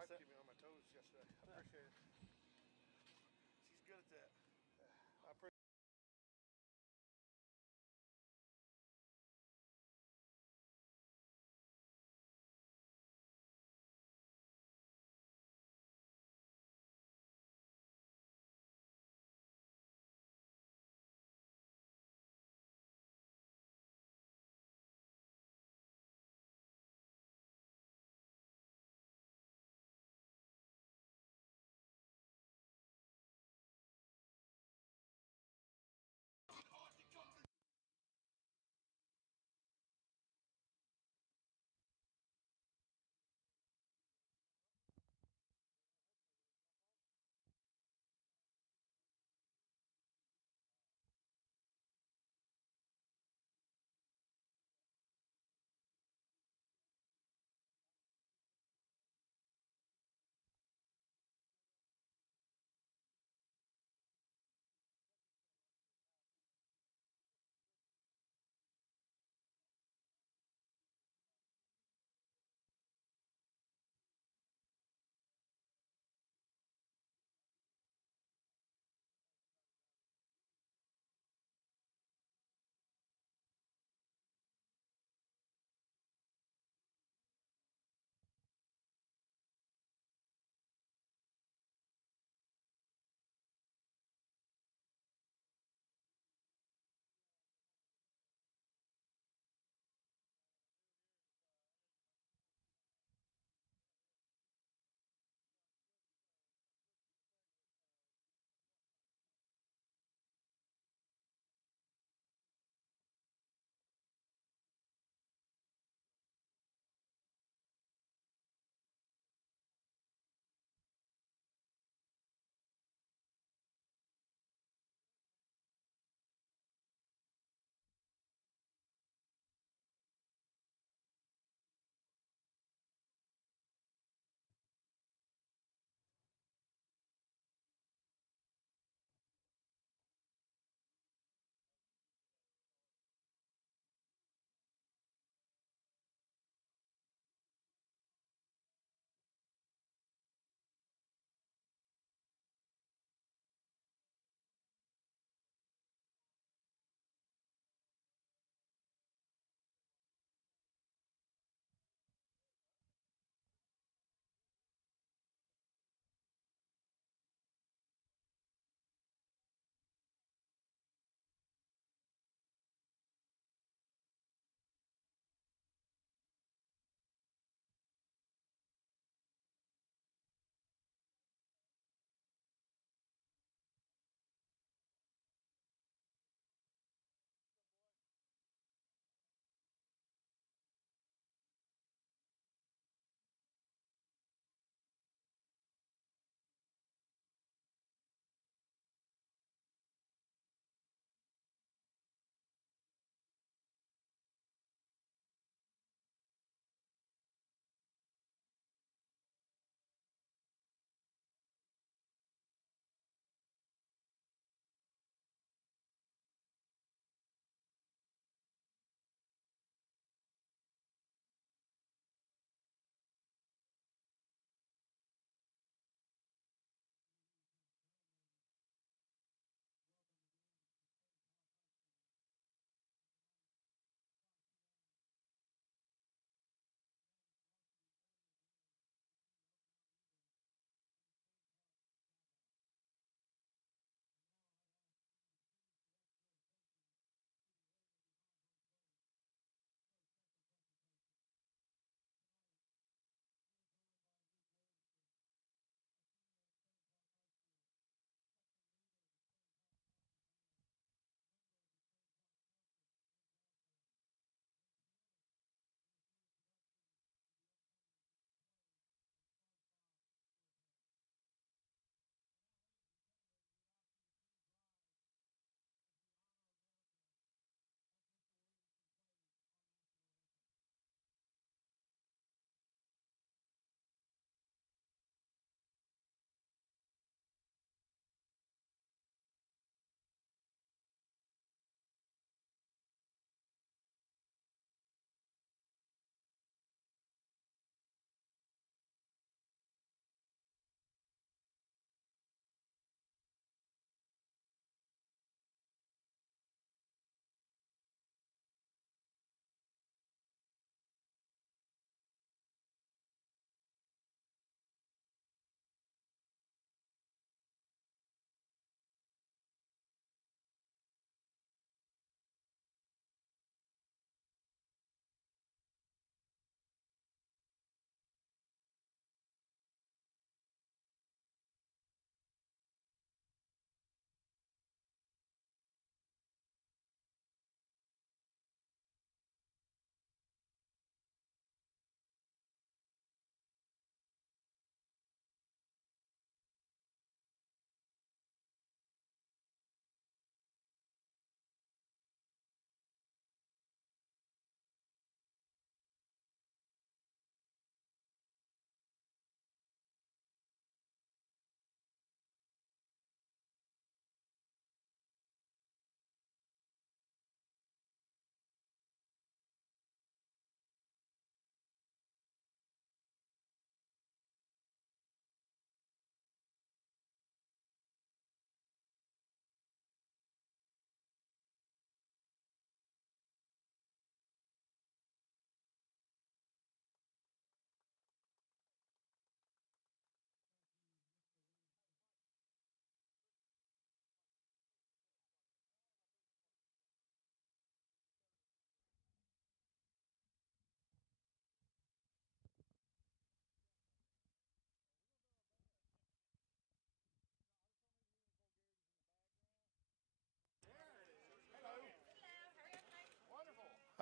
wife kept me on my toes yesterday. I appreciate it. She's good at that. I appreciate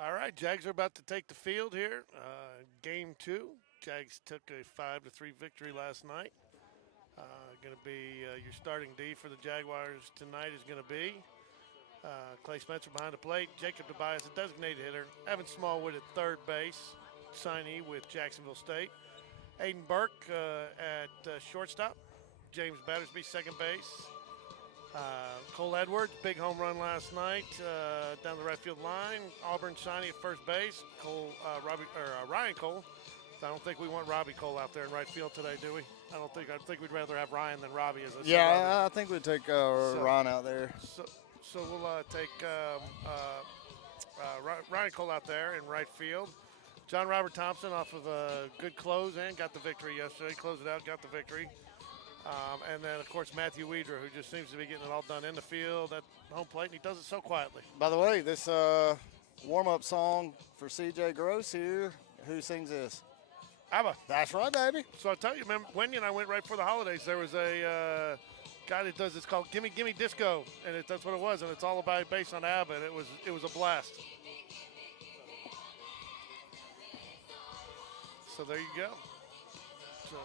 All right, Jags are about to take the field here. Game 2. Jags took a 5-3 victory last night. Going to be your starting D for the Jaguars tonight is going to be Clay Spencer behind the plate, Jacob Tobias, a designated hitter, Evan Smallwood at third base, signee with Jacksonville State, Aiden Burke at shortstop, James Battersby second base, Cole Edwards, big home run last night down the right field line. Auburn signee at first base. Ryan Cole. I don't think we want Robbie Cole out there in right field today, do we? I think we'd rather have Ryan than Robbie. I think we'd take Ryan out there. So we'll take Ryan Cole out there in right field. John Robert Thompson off of a good close and got the victory yesterday. Closed it out, got the victory. And then, of course, Matthew Weidrer, who just seems to be getting it all done in the field at home plate, and he does it so quietly. By the way, this warm-up song for C.J. Gross here, who sings this? ABBA. That's right, baby. So I'll tell you, remember, Wendy and I went right before the holidays. There was a guy that does, it's called Gimme Gimme Disco, and that's what it was, and it's all about based on ABBA, and it was a blast. So there you go. So,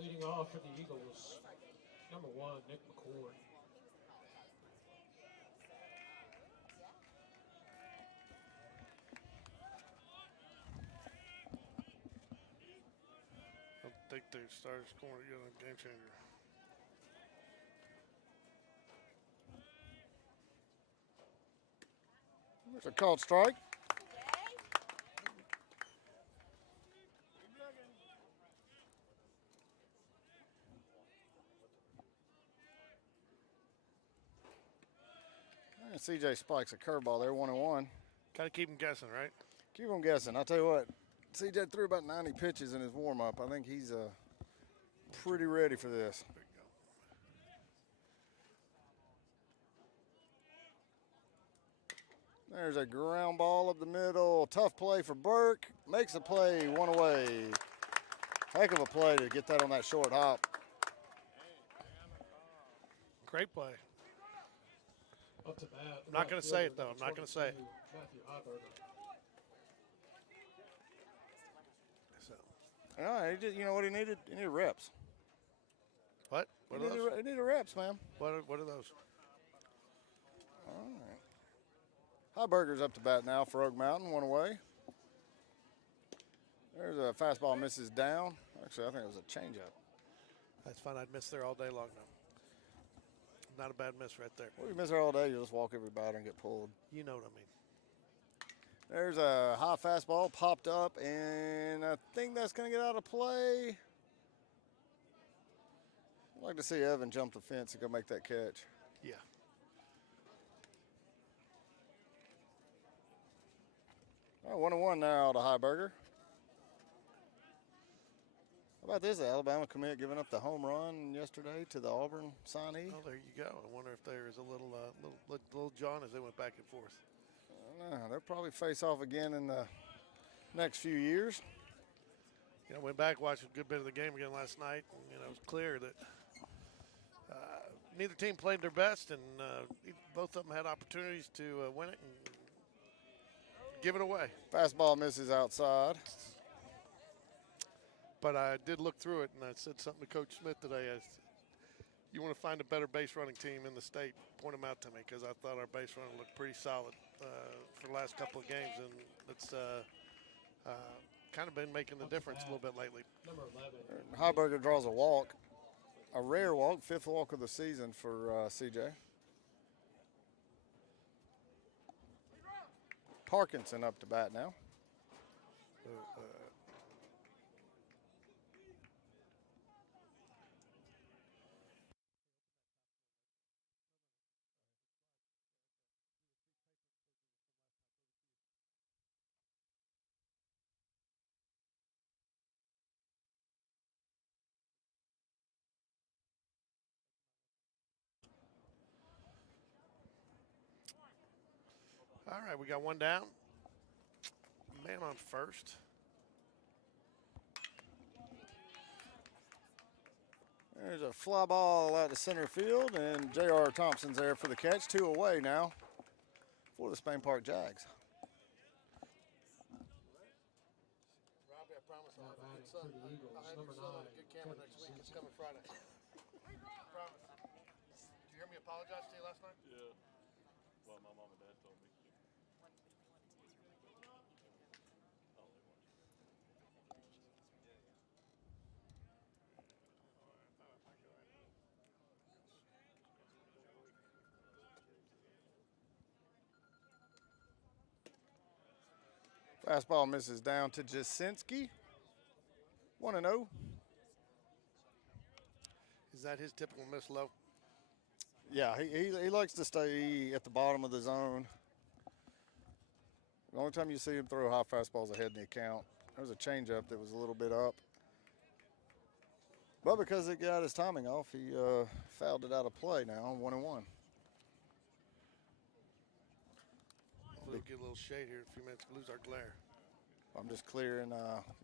Leading off for the Eagles, number 1, Nick McCord. I think they started scoring a game changer. There's a called strike. CJ spikes a curveball there, 1-1. Got to keep him guessing, right? Keep him guessing. I'll tell you what, CJ threw about 90 pitches in his warm-up. I think he's pretty ready for this. There's a ground ball up the middle. Tough play for Burke. Makes a play, one away. Heck of a play to get that on that short hop. Great play. Up to bat. I'm not going to say it, though. I'm not going to say it. Matthew Heiberger. So. You know what he needed? He needed reps. What? What are those? He needed reps, man. What are those? All right. Heiberger's up to bat now for Oak Mountain, one away. There's a fastball misses down. Actually, I think it was a changeup. That's fine. I'd miss there all day long now. Not a bad miss right there. Well, you miss her all day, you'll just walk every batter and get pulled. You know what I mean. There's a high fastball popped up, and I think that's going to get out of play. I'd like to see Evan jump the fence and go make that catch. Yeah. All right, 1-1 now to Heiberger. How about this Alabama commit giving up the home run yesterday to the Auburn signee? Oh, there you go. I wonder if there is a little John as they went back and forth. I don't know. They'll probably face off again in the next few years. You know, went back, watched a good bit of the game again last night, and, you know, it was clear that neither team played their best, and both of them had opportunities to win it and give it away. Fastball misses outside. But I did look through it, and I said something to Coach Smith today. You want to find a better base running team in the state, point them out to me, because I thought our base running looked pretty solid for the last couple of games, and it's kind of been making the difference a little bit lately. Number 11. Heiberger draws a walk, a rare walk, 5th walk of the season for CJ. Parkinson up to bat now. All right, we got one down. Man on first. There's a fly ball out to center field, and J.R. Thompson's there for the catch. 2 away now for the Spain Park Jags. Robbie, I promise I'll have a good For son. the Eagles, I'll have your number son on 9, a good camera Kevin next week. It's Jasinski. coming Friday. Promise. Did you hear me apologize to you last night? Yeah. Well, my mom and dad told me. Fastball misses down to Jasinski. 1-0. Is that his typical miss low? Yeah, he likes to stay at the bottom of the zone. The only time you see him throw high fastballs ahead in the account. There was a changeup that was a little bit up. But because it got his timing off, he fouled it out of play now, 1-1. We'll get a little shade here in a few minutes. Lose our glare. I'm just clearing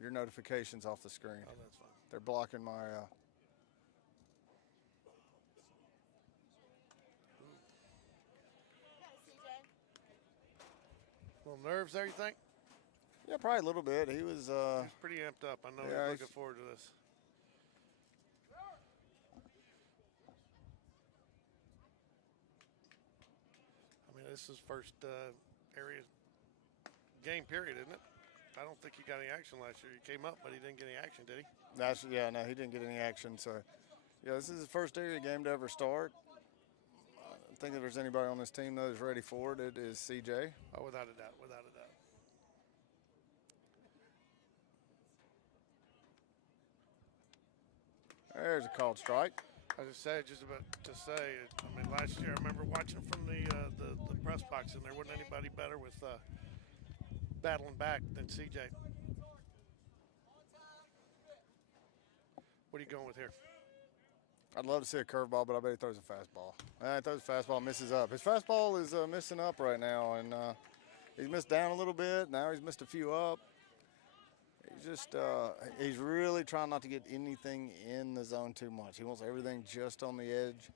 your notifications off the screen. Oh, that's fine. They're blocking my. Little nerves there, you think? Yeah, probably a little bit. He was. He's pretty amped up. I know yeah, he's looking forward to this. I mean, this is first area game period, isn't it? I don't think he got any action last year. He came up, but he didn't get any action, did he? No, he didn't get any action. So, yeah, this is his first area game to ever start. I think if there's anybody on this team that is ready for it, it is CJ. Oh, without a doubt, without a doubt. There's a called strike. I was just about to say. I mean, last year I remember watching from the press box, and there wasn't anybody better with battling back than CJ. What are you going with here? I'd love to see a curveball, but I bet he throws a fastball. He throws a fastball, misses up. His fastball is missing up right now, and he's missed down a little bit. Now he's missed a few up. He's really trying not to get anything in the zone too much. He wants everything just on the edge.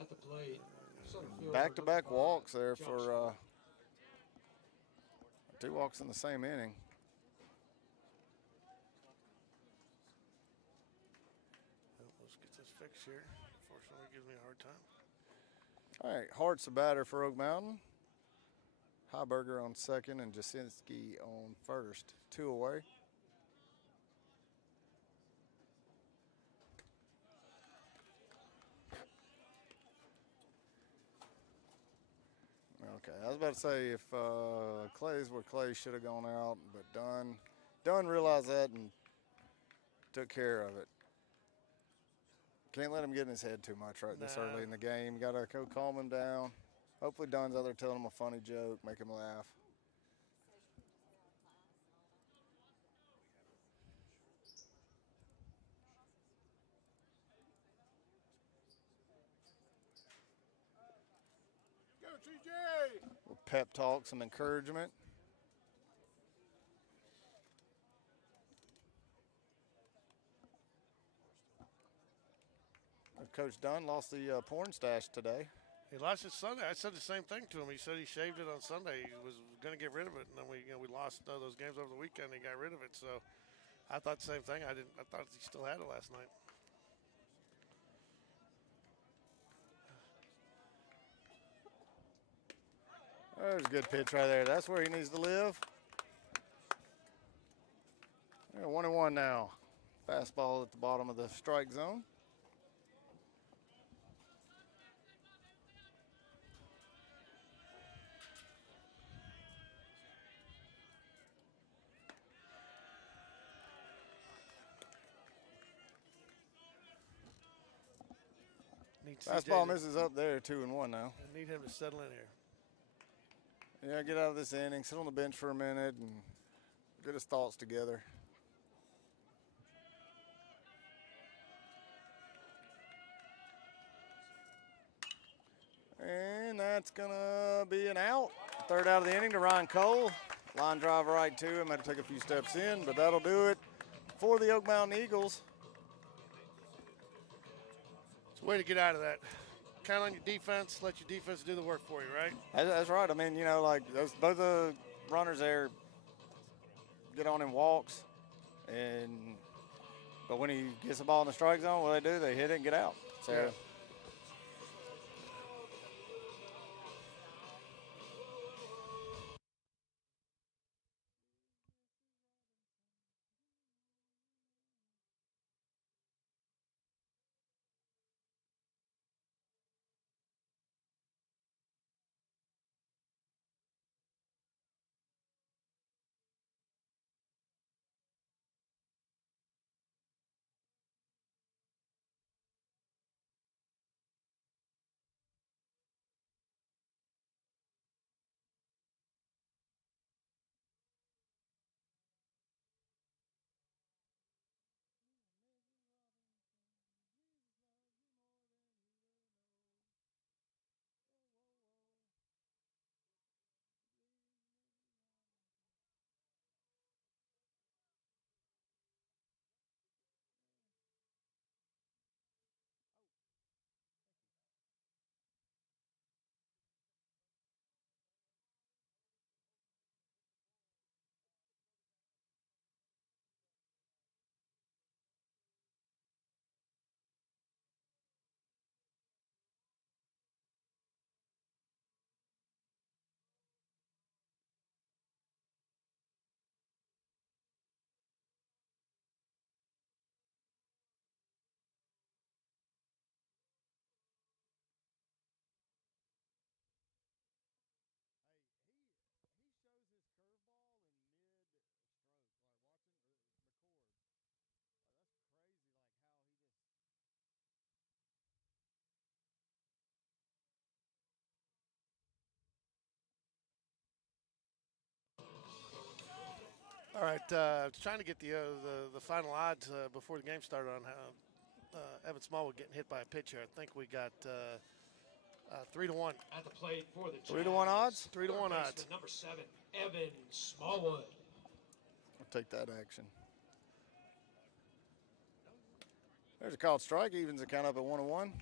At the plate, center fielder Back-to-back number 5, walks there Josh for Gordon. 2 walks in the same inning. Let's get this fixed here. Unfortunately, it gives me a hard time. All right, Hart's the batter for Oak Mountain. Heiberger on second and Jasinski on first. 2 away. Okay, I was about to say if Clay's where Clay should have gone out, but Dunn realized that and took care of it. Can't let him get in his head too much this early in the game. Got to go calm him down. Hopefully Dunn's out there telling him a funny joke, make him laugh. Go, TJ! We'll pep talk, some encouragement. Coach Dunn lost the porn stash today. He lost it Sunday. I said the same thing to him. He said he shaved it on Sunday. He was going to get rid of it, and then we lost those games over the weekend. And he got rid of it. So I thought the same thing. I thought he still had it last night. There's a good pitch right there. That's where he needs to live. 1-1 now. Fastball at the bottom of the strike zone. Need CJ Fastball to- misses up there, 2-1 now. I need him to settle in here. Yeah, get out of this inning, sit on the bench for a minute, and get his thoughts together. And that's going to be an out. Third out of the inning to Ryan Cole. Line drive right to him. Had to take a few steps in, but that'll do it for the Oak Mountain Eagles. It's a way to get out of that. Count on your defense. Let your defense do the work for you, right? That's right. I mean, you know, like both the runners there get on in walks, but when he gets the ball in the strike zone, what do? They hit it and get out. So. Yeah. He shows his curveball in mid-stroke. Like watching McCord. That's crazy. Like how he just. All right, trying to get the final odds before the game started on how Evan Smallwood getting hit by a pitch here. I think we got 3-1. At the plate for the 3-1 odds? 3-1 odds. Baseman, number 7, Evan Smallwood. I'll take that action. There's a called strike. Evens the count up at 1-1.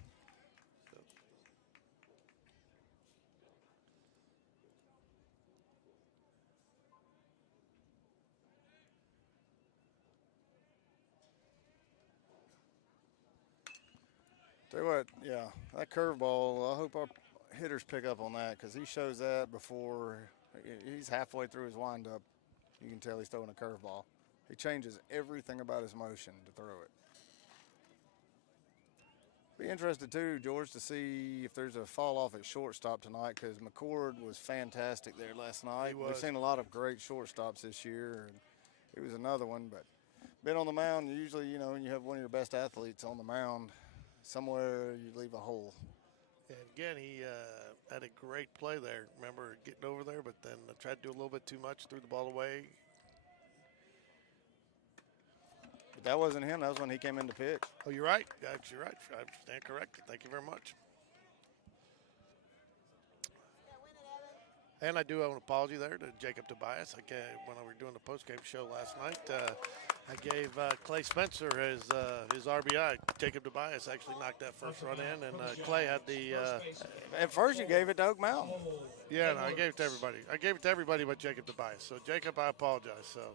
Tell you what, yeah, that curveball, I hope our hitters pick up on that because he shows that before he's halfway through his windup. You can tell he's throwing a curveball. He changes everything about his motion to throw it. Be interested too, George, to see if there's a fall off at shortstop tonight because McCord was fantastic there last night. We've seen a lot of great shortstops this year, and it was another one. But being on the mound, usually, you know, when you have one of your best athletes on the mound, somewhere you leave a hole. And again, he had a great play there. Remember getting over there, but then tried to do a little bit too much, threw the ball away. But that wasn't him. That was when he came in to pitch. Oh, you're right. You're right. I stand corrected. Thank you very much. And I do owe an apology there to Jacob Tobias. When we were doing the post-game show last night, I gave Clay Spencer his RBI. Jacob Tobias actually knocked that first run in, and Clay had the. At first, you gave it to Oak Mountain. Yeah, no, I gave it to everybody. I gave it to everybody but Jacob Tobias. So, Jacob, I apologize. So.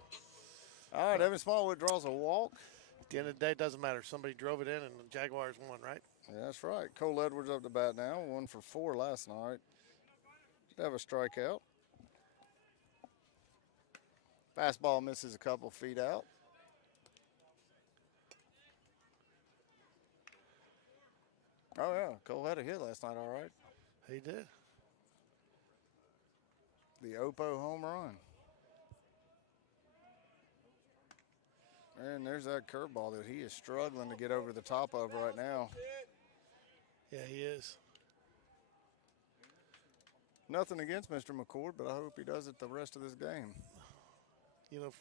All right, Evan Smallwood draws a walk. At the end of the day, it doesn't matter. Somebody drove it in, and the Jaguars won, right? Yeah, that's right. Cole Edwards up to bat now. 1 for 4 last night. Should have a strikeout. Fastball misses a couple feet out. Oh, yeah. Cole had a hit last night, all right. He did. The Oppo home run. And there's that curveball that he is struggling to get over the top of right now. Yeah, he is. Nothing against Mr. McCord, but I hope he does it the rest of this game. You know,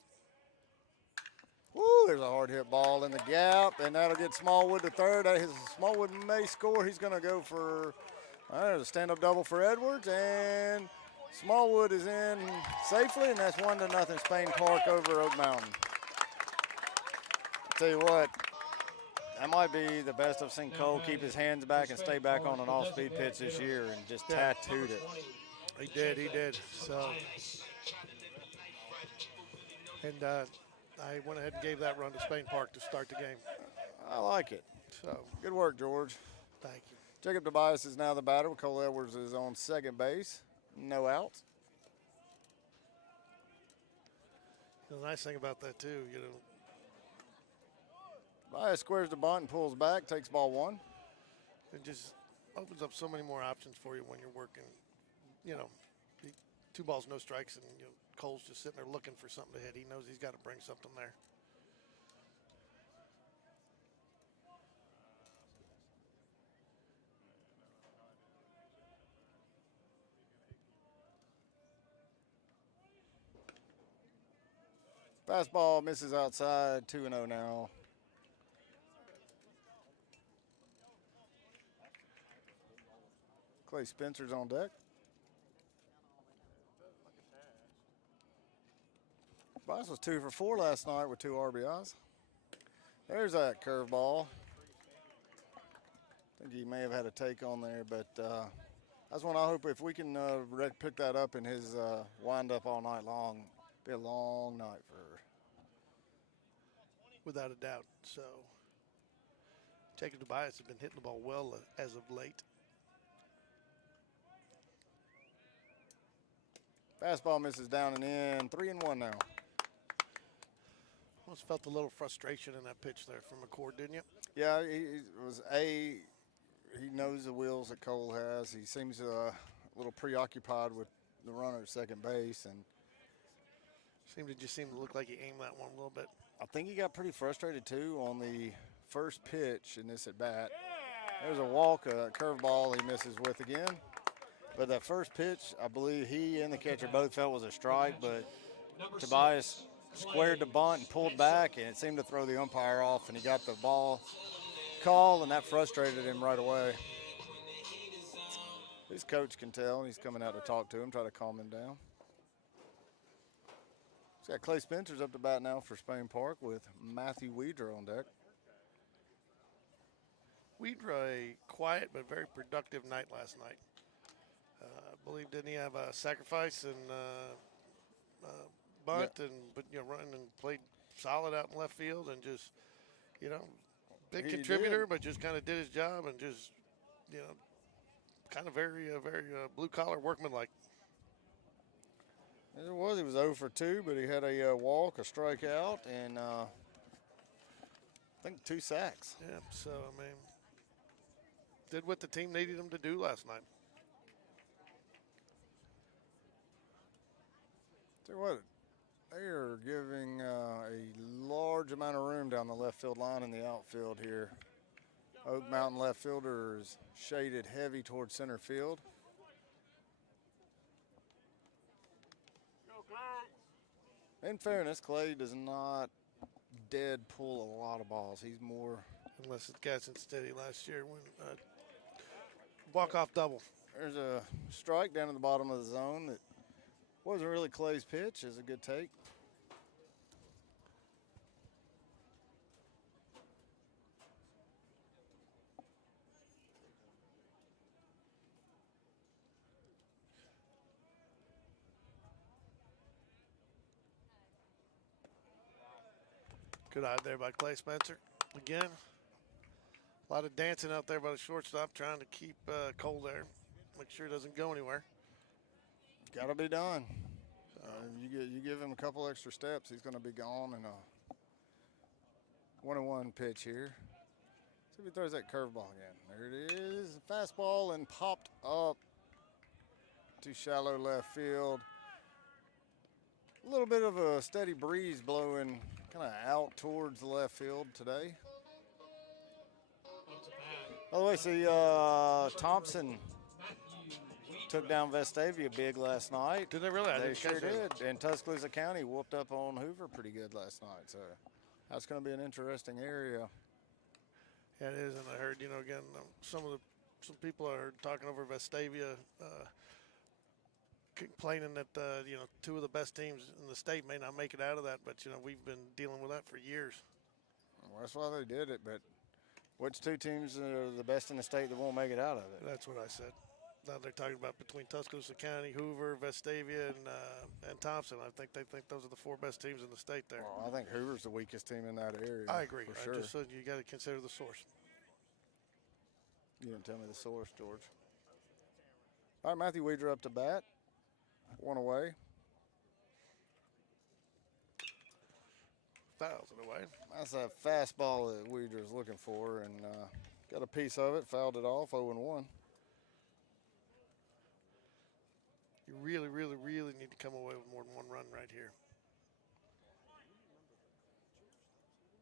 Woo, there's a hard hit ball in the gap, and that'll get Smallwood to third. Smallwood may score. He's going to go for there's a stand-up double for Edwards, and Smallwood is in safely, and that's 1-0 Spain Park over Oak Mountain. I'll tell you what, that might be the best I've seen Cole keep his hands back and stay back on an off-speed pitch this year and just tattooed it. He did. So, and I went ahead and gave that run to Spain Park to start the game. I like it. So, good work, George. thank you. Jacob Tobias is now the batter. Cole Edwards is on second base. No outs. The nice thing about that, too, Tobias squares the bunt and pulls back, takes ball one. it just opens up so many more options for you when you're working. 2 balls, no strikes, and Cole's just sitting there looking for something to hit. He knows he's got to bring something there. Fastball misses outside, 2-0 now. Clay Spencer's on deck. Tobias was 2 for 4 last night with 2 RBIs. There's that curveball. I think he may have had a take on there, but that's one I hope if we can pick that up in his wind-up all night long. Be a long night for her. Without a doubt. So, Jacob Tobias has been hitting the ball well as of late. Fastball misses down and in. 3-1 now. Almost felt a little frustration in that pitch there from McCord, didn't you? Yeah, he knows the wheels that Cole has. He seems a little preoccupied with the runner at second base, and seemed to look like he aimed that one a little bit. I think he got pretty frustrated too on the first pitch in this at bat. There's a walk, a curveball he misses with again. But that first pitch, I believe he and the catcher both felt was a strike, but Tobias squared the bunt and pulled back, and it seemed to throw the umpire off, and he got the ball call, and that frustrated him right away. His coach can tell, and he's coming out to talk to him, try to calm him down. He's got Clay Spencer's up to bat now for Spain Park with Matthew Weedra on deck. Weedra, a quiet but very productive night last night. I believe didn't he have a sacrifice and bunt but running and played solid out in left field and just big contributor, but just kind of did his job and just kind of very blue collar workmanlike. As it was, he was 0 for 2, but he had a walk, a strikeout, and I think 2 sacks. Yeah, so did what the team needed him to do last night. Tell you what, they are giving a large amount of room down the left field line in the outfield here. Oak Mountain left fielder is shaded heavy towards center field. In fairness, Clay does not dead pull a lot of balls. He's more... Unless it's Gadsden Steady last year when walk-off double. There's a strike down in the bottom of the zone that wasn't really Clay's pitch. It's a good take. Good eye there by Clay Spencer. Again, a lot of dancing out there by the shortstop, trying to keep Cole there, make sure he doesn't go anywhere. Got to be done. You give him a couple extra steps, he's going to be gone in a 1-1 pitch here. See if he throws that curveball again. There it is, fastball and popped up to shallow left field. A little bit of a steady breeze blowing kind of out towards the left field today. By the way, see, Thompson took down Vestavia big last night. Did they really? I They didn't sure catch that. did. And Tuscaloosa County whooped up on Hoover pretty good last night. So that's going to be an interesting area. Yeah, it is. And I heard, again, some people I heard talking over Vestavia, complaining that two of the best teams in the state may not make it out of that. But we've been dealing with that for years. Well, that's why they did it. But which two teams are the best in the state that won't make it out of it? That's what I said. Now they're talking about between Tuscaloosa County, Hoover, Vestavia, and Thompson. I think they think those are the four best teams in the state there. Well, I think Hoover's the weakest team in that area. I agree. For I sure. just said you got to consider the source. You didn't tell me the source, George. All right, Matthew Weeder up to bat. One away. Fouls it away. That's a fastball that Weeder is looking for, and got a piece of it. Fouled it off. 0-1. You really, really, really need to come away with more than one run right here.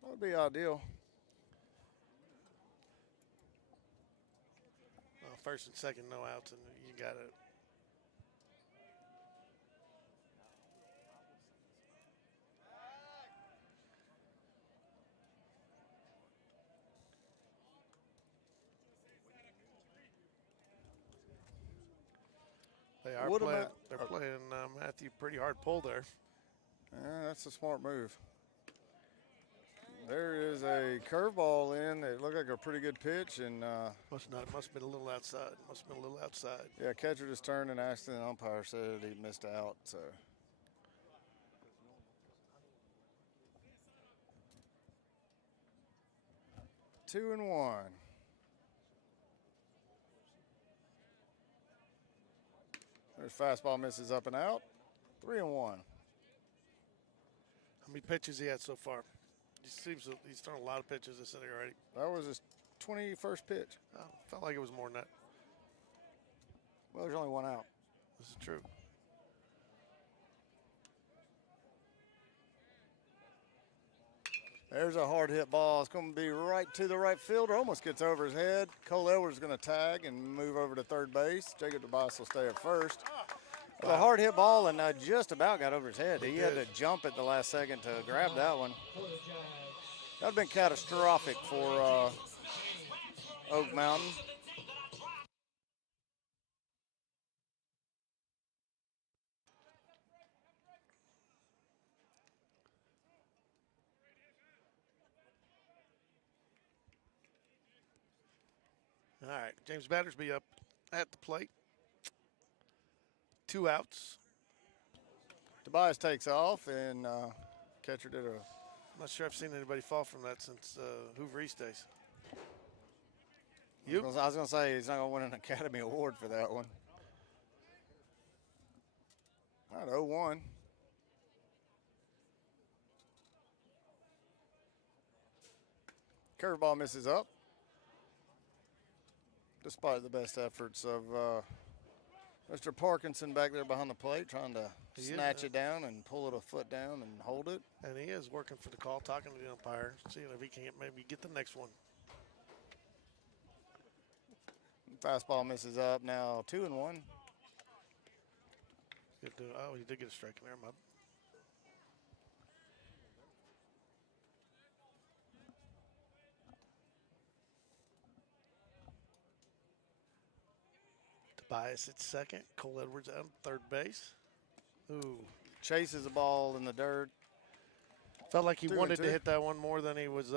That would be ideal. First and second, no outs, and you got it. They are playing. They're playing Matthew pretty hard pull there. Yeah, that's a smart move. There is a curveball in that looked like a pretty good pitch, and Must have been a little outside. Must have been a little outside. yeah, catcher just turned and asked, and the umpire said he missed out. So 2-1. There's fastball misses up and out. 3-1. How many pitches he had so far? He's thrown a lot of pitches this inning already. That was his 21st pitch. Felt like it was more than that. Well, there's only one out. This is true. There's a hard hit ball. It's going to be right to the right fielder. Almost gets over his head. Cole Edwards is going to tag and move over to third base. Jacob Tobias will stay at first. A hard hit ball and just about got over his head. He had to jump at the last second to grab that one. That would have been catastrophic for Oak Mountain. All right, James Battersby up at the plate. 2 outs. Tobias takes off, and catcher did a. I'm not sure I've seen anybody fall from that since Hoover East days. I was going to say he's not going to win an Academy Award for that one. All right, 0-1. Curveball misses up. Despite the best efforts of Mr. Parkinson back there behind the plate, trying to snatch it down and pull it a foot down and hold it. And he is working for the call, talking to the umpire, seeing if he can maybe get the next one. Fastball misses up. Now 2-1. He did get a strike in there. Tobias at second. Cole Edwards out third base. Ooh. Chases the ball in the dirt. Felt like he 2-2. wanted to hit that one more than he was,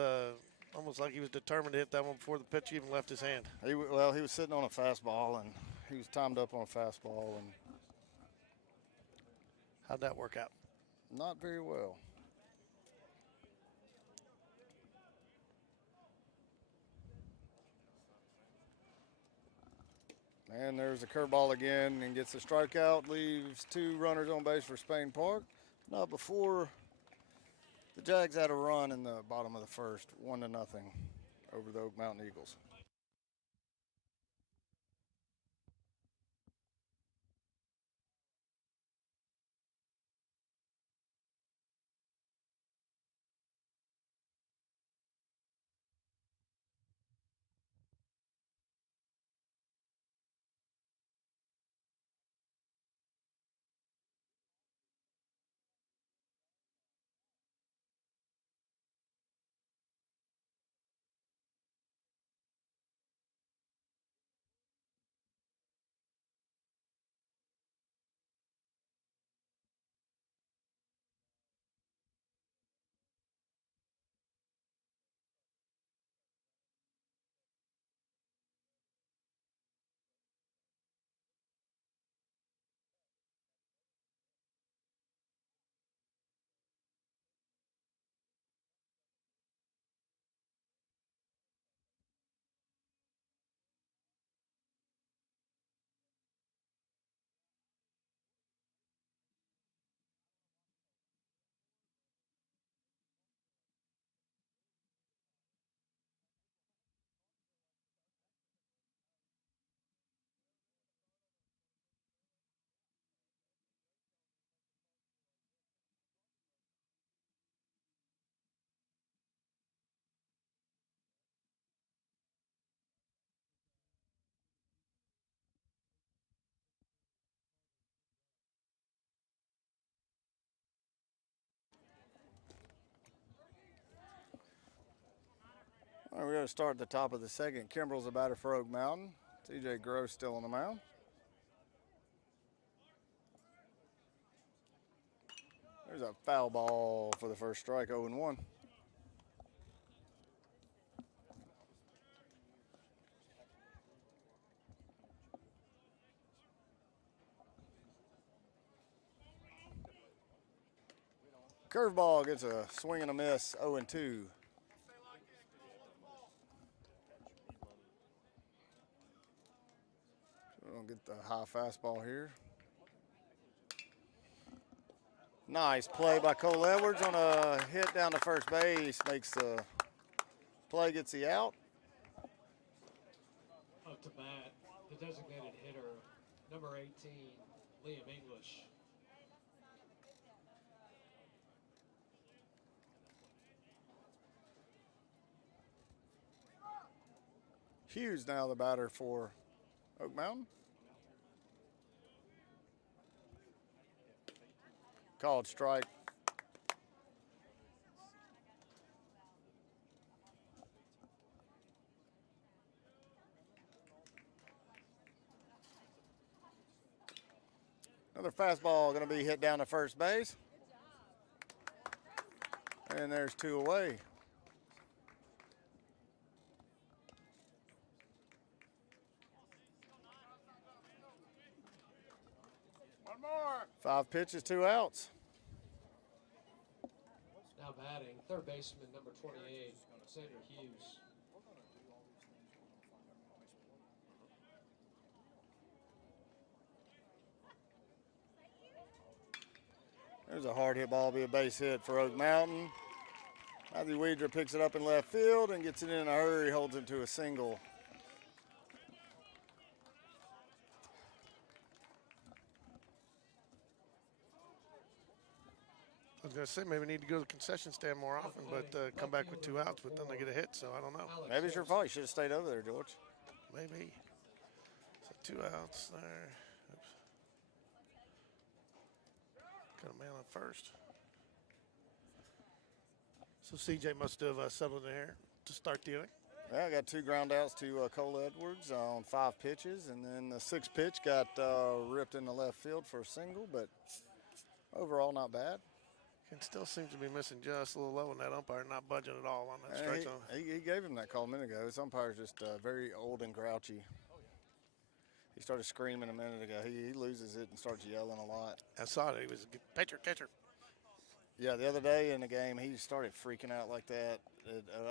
almost like he was determined to hit that one before the pitch even left his hand. He was sitting on a fastball, and he was timed up on a fastball, and how'd that work out? not very well. And there's a curveball again and gets a strikeout, leaves 2 runners on base for Spain Park. Not before the Jags had a run in the bottom of the first, 1-0 over the Oak Mountain Eagles. We're going to start at the top of the second. Kimbrell's a batter for Oak Mountain. TJ Gross still on the mound. There's a foul ball for the first strike, 0-1. Curveball gets a swing and a miss, 0-2. We're going to get the high fastball here. Nice play by Cole Edwards on a hit down to first base. Makes the play, gets the out. Up to bat, the designated hitter, number 18, Liam English. Hughes now the batter for Oak Mountain. Called strike. Another fastball going to be hit down to first base. And there's 2 away. One more. 5 pitches, 2 outs. Now batting, third baseman, number 28, Xander Hughes. There's a hard hit ball, be a base hit for Oak Mountain. Matthew Weidrer picks it up in left field and gets it in a hurry, holds it to a single. I was going to say maybe we need to go to the concession stand more often, but come back with 2 outs, but then they get a hit, so I don't know. Maybe it's your fault. You should have stayed over there, George. Maybe. So 2 outs there. Oops. Got a man on first. So CJ must have settled in here to start the inning. Yeah, I got 2 ground outs to Cole Edwards on 5 pitches, and then the 6th pitch got ripped in the left field for a single, but overall not bad. It still seems to be missing just a little low, and that umpire not budging at all on that strike zone. He gave him that call a minute ago. His umpire's just very old and grouchy. He started screaming a minute ago. He loses it and starts yelling a lot. I saw it. He was a pitcher, catcher. Yeah, the other day in the game, he started freaking out like that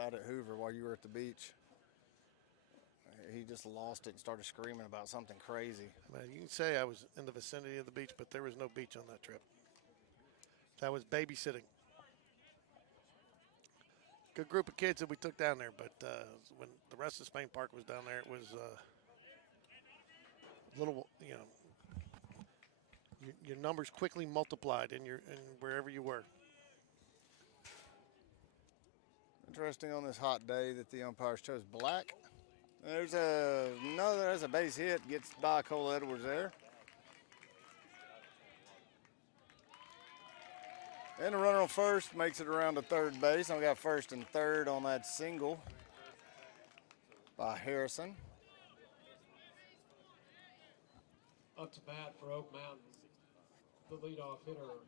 out at Hoover while you were at the beach. He just lost it and started screaming about something crazy. Man, you can say I was in the vicinity of the beach, but there was no beach on that trip. That was babysitting. Good group of kids that we took down there, but when the rest of Spain Park was down there, it was a little, your numbers quickly multiplied in wherever you were. Interesting on this hot day that the umpires chose black. There's a base hit, gets by Cole Edwards there. And the runner on first makes it around to third base. I got first and third on that single by Harrison. Up to bat for Oak Mountain, the leadoff hitter,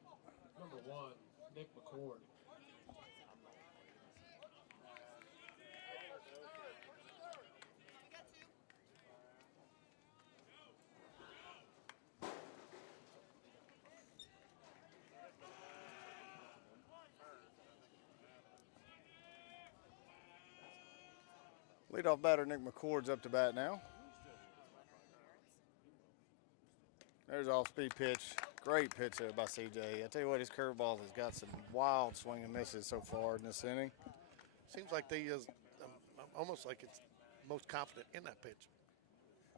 number 1, Nick McCord. Leadoff batter Nick McCord's up to bat now. There's off-speed pitch. Great pitch there by CJ. I tell you what, his curveball has got some wild swing and misses so far in this inning. Seems like they almost like it's most confident in that pitch.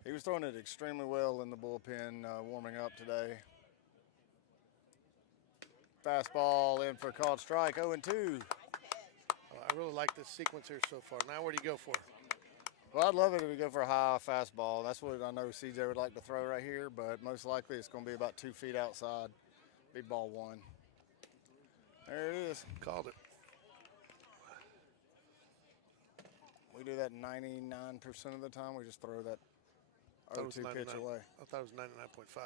He was throwing it extremely well in the bullpen, warming up today. Fastball in for a called strike, 0-2. I really like this sequence here so far. Now where do you go for? Well, I'd love it if we go for a high fastball. That's what I know CJ would like to throw right here, but most likely it's going to be about 2 feet outside. Be ball 1. There it is. Called it. We do that 99% of the time. We just throw that 0-2 pitch away. I thought it was 99.5.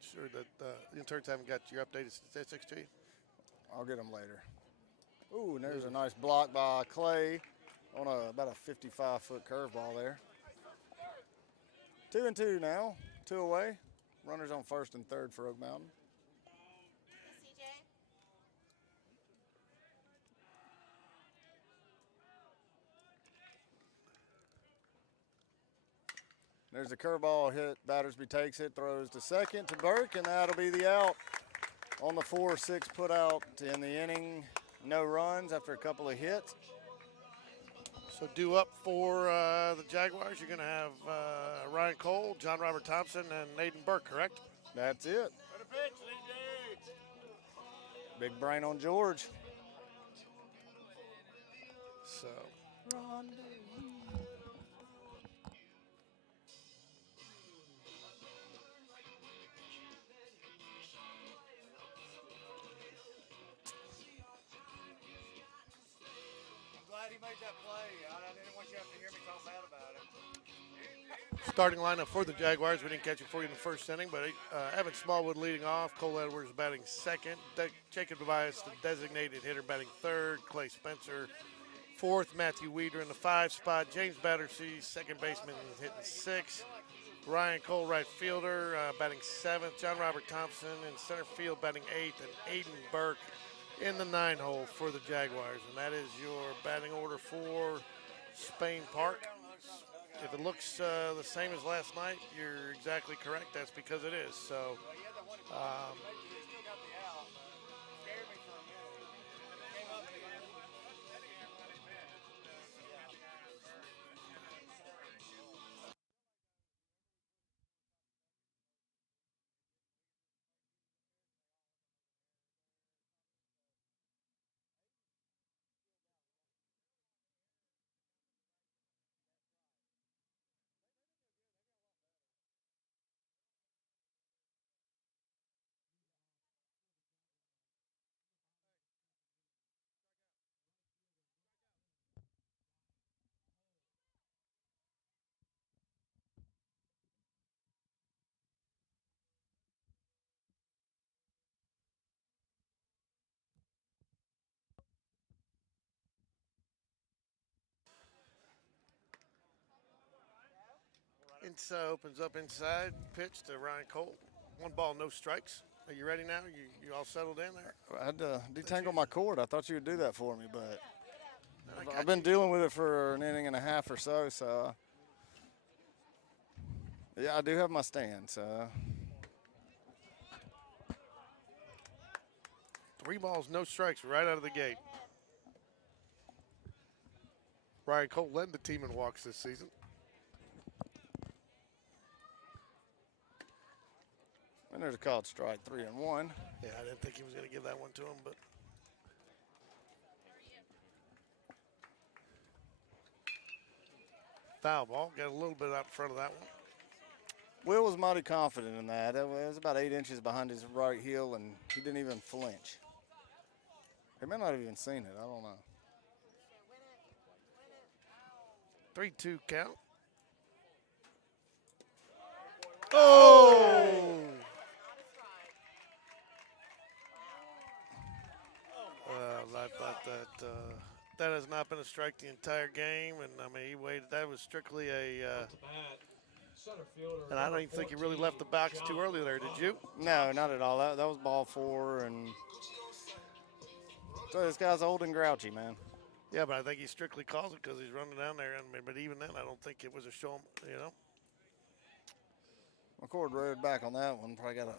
Sure that the interns haven't got your updated statistics to you? I'll get them later. Ooh, and there's a nice block by Clay on about a 55-foot curveball there. 2-2 now, 2 away. Runners on first and third for Oak Mountain. There's the curveball hit. Battersby takes it, throws to second to Burke, and that'll be the out on the 4-6 put out in the inning. No runs after a couple of hits. So due up for the Jaguars, you're going to have Ryan Cole, John Robert Thompson, and Aiden Burke, correct? That's it. Big brain on George. So. Starting lineup for the Jaguars. We didn't catch it for you in the first inning, but Evan Smallwood leading off. Cole Edwards batting second. Jacob Tobias, the designated hitter, batting third. Clay Spencer, fourth. Matthew Weeder in the 5 spot. James Battersea, second baseman, hitting 6. Ryan Cole, right fielder, batting 7th. John Robert Thompson in center field, batting 8th. And Aiden Burke in the 9 hole for the Jaguars. And that is your batting order for Spain Park. If it looks the same as last night, you're exactly correct. That's because it is. So, opens up inside. Pitch to Ryan Cole. 1 ball, no strikes. Are you ready now? You all settled in there? I had to detangle my cord. I thought you would do that for me, but I've been dealing with it for an inning and a half or so. So, yeah, I do have my stance. 3 balls, no strikes right out of the gate. Ryan Cole led the team in walks this season. And there's a called strike, 3-1. Yeah, I didn't think he was going to give that one to him, but. Foul ball. Got a little bit out in front of that one. Will was mighty confident in that. It was about 8 inches behind his right heel, and he didn't even flinch. He may not have even seen it. I don't know. 3-2 count. Oh! I thought that has not been a strike the entire game, and I mean he waited. That was strictly a. And I don't even think he really left the box too early there. Did you? No, not at all. That was ball 4, and so this guy's old and grouchy, man. Yeah, but I think he strictly calls it because he's running down there. But even then, I don't think it was a show. McCord rode back on that one. Probably got a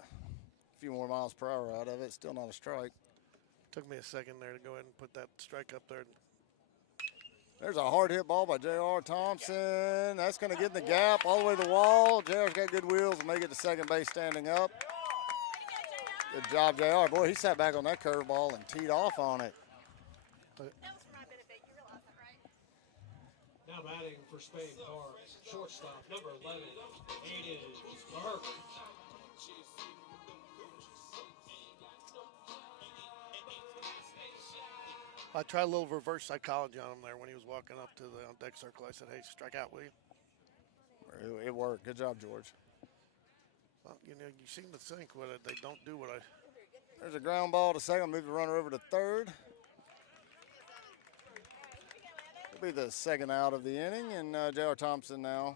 few more miles per hour out of it. Still not a strike. Took me a second there to go ahead and put that strike up there. There's a hard hit ball by J.R. Thompson. That's going to get in the gap all the way to the wall. J.R.'s got good wheels and make it to second base standing up. Good job, J.R. Boy, he sat back on that curveball and teed off on it. Now batting for Spain Park, shortstop, number 11, Aiden Burke. I tried a little reverse psychology on him there when he was walking up to the on deck circle. I said, "Hey, strike out, will you?" It worked. Good job, George. Well, you know, you seem to think what they don't do what I. There's a ground ball to second. Move the runner over to third. It'll be the second out of the inning, and J.R. Thompson now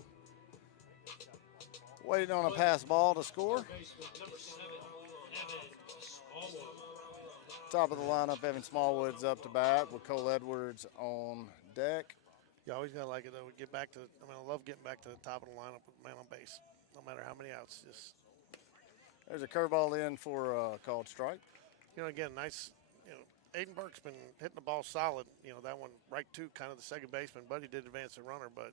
waiting on a pass ball to score. Top of the lineup, Evan Smallwood's up to bat with Cole Edwards on deck. You always gotta like it though. We get back to. I mean, I love getting back to the top of the lineup with man on base, no matter how many outs. Just There's a curveball in for a called strike. you know, again, nice. You know, Aiden Burke's been hitting the ball solid. You know, that one right to kind of the second baseman, but he did advance the runner. But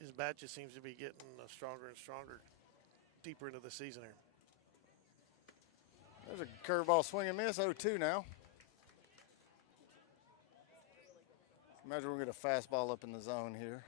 his bat just seems to be getting stronger and stronger, deeper into the season here. There's a curveball swing and miss, 0-2 now. Imagine we're going to get a fastball up in the zone here.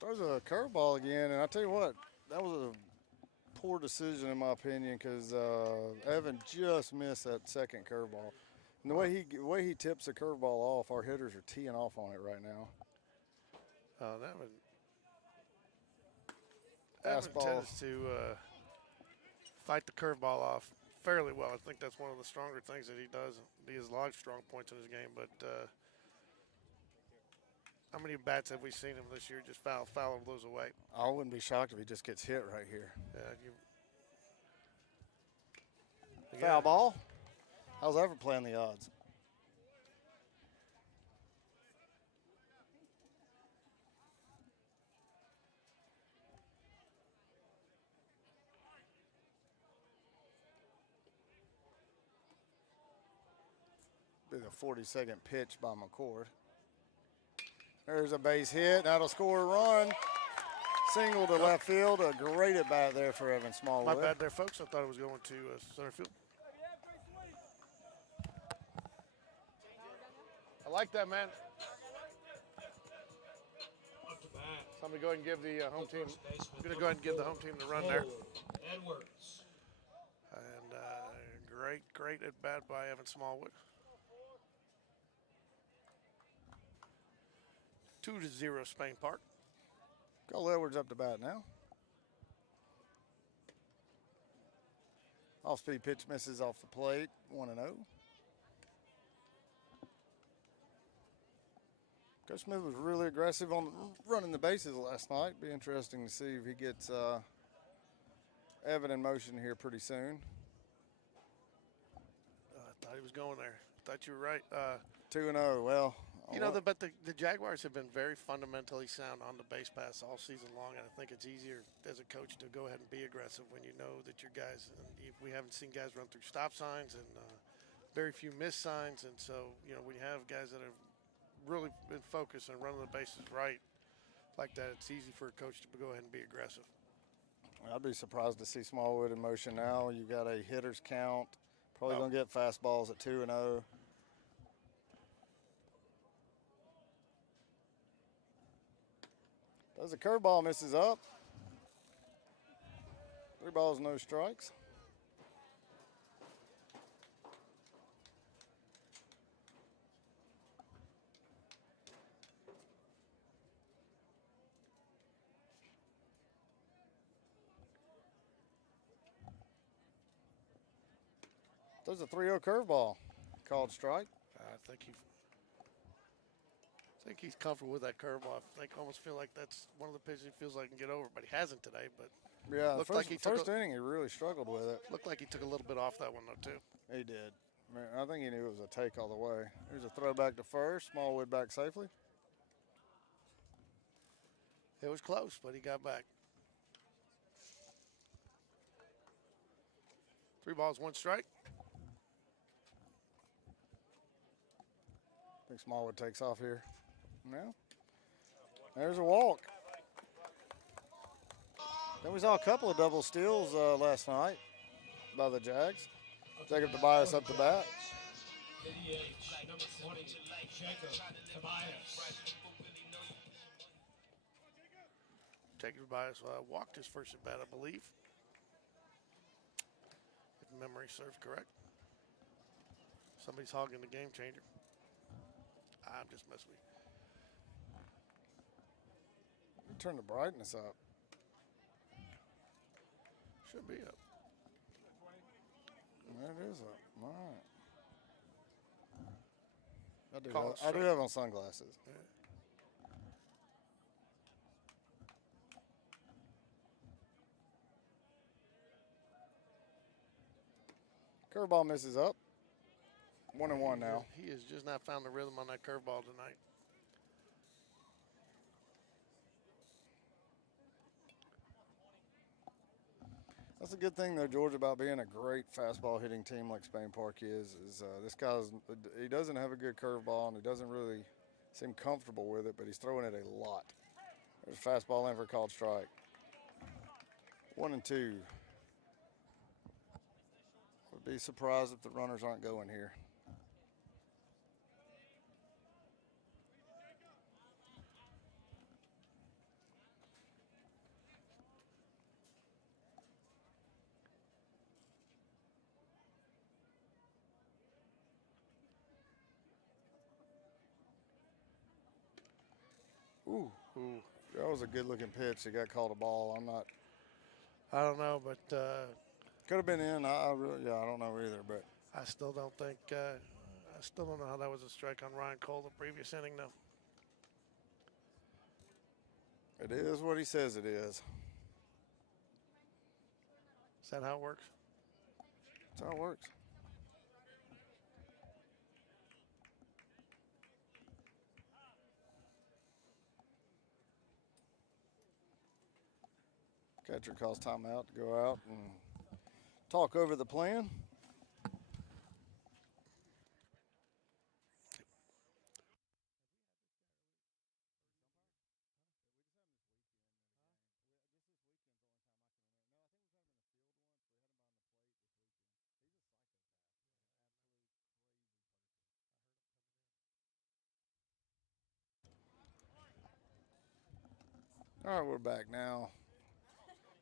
Throws a curveball again, and I tell you what, that was a poor decision in my opinion because Evan just missed that second curveball. And the way he tips the curveball off, our hitters are teeing off on it right now. That would. Fastball. Evan tends to fight the curveball off fairly well. I think that's one of the stronger things that he does. He has a lot of strong points in his game, but how many bats have we seen him this year just foul those away? I wouldn't be shocked if he just gets hit right here. Foul ball. How's Ever playing the odds? Be the 42nd pitch by McCord. There's a base hit. That'll score a run. Single to left field. A great at bat there for Evan Smallwood. My bad there, folks. I thought it was going to center field. I like that, man. Up to bat. So I'm going to go ahead and give the home team. I'm going to go ahead and give the home team the run there. Edwards. And great at bat by Evan Smallwood. 2-0 Spain Park. Cole Edwards up to bat now. Off-speed pitch misses off the plate. 1-0. Coach Smith was really aggressive on running the bases last night. Be interesting to see if he gets Evan in motion here pretty soon. I thought he was going there. I thought you were right. 2-0. Well, you know, but the Jaguars have been very fundamentally sound on the base pass all season long, and I think it's easier as a coach to go ahead and be aggressive when you know that your guys. We haven't seen guys run through stop signs and very few miss signs, and so you know when you have guys that have really been focused on running the bases right like that, it's easy for a coach to go ahead and be aggressive. I'd be surprised to see Smallwood in motion now. You got a hitter's count. Probably going to get fastballs at 2-0. Does a curveball, misses up. 3 balls, no strikes. There's a 3-0 curveball, called strike. I think he's comfortable with that curveball. I almost feel like that's one of the pitches he feels like he can get over, but he hasn't today. But yeah, first inning he really struggled with it. Looked like he took a little bit off that one though too. He did. I think he knew it was a take all the way. Here's a throw back to first. Smallwood back safely. It was close, but he got back. 3 balls, 1 strike. I think Smallwood takes off here. No. There's a walk. Then we saw a couple of double steals last night by the Jags. Jacob Tobias up to bat. DH, number 20, Jacob Tobias. Jacob Tobias walked his first at bat, I believe, if memory serves correct. Somebody's hogging the game changer. I'm just messing with you. Turn the brightness up. Should be up. It is up. All right. I do have on sunglasses. Yeah. Curveball misses up. 1-1 now. He has just not found the rhythm on that curveball tonight. That's a good thing, though, George, about being a great fastball hitting team like Spain Park is this he doesn't have a good curveball and he doesn't really seem comfortable with it, but he's throwing it a lot. There's a fastball in for a called strike. 1-2. Would be surprised if the runners aren't going here. Ooh, that was a good-looking pitch. He got called a ball. I don't know, but could have been in. I don't know either. But I still don't think. I still don't know how that was a strike on Ryan Cole the previous inning, though. It is what he says it is. Is that how it works? That's how it works. Catcher calls timeout to go out and talk over the plan. All right, we're back now.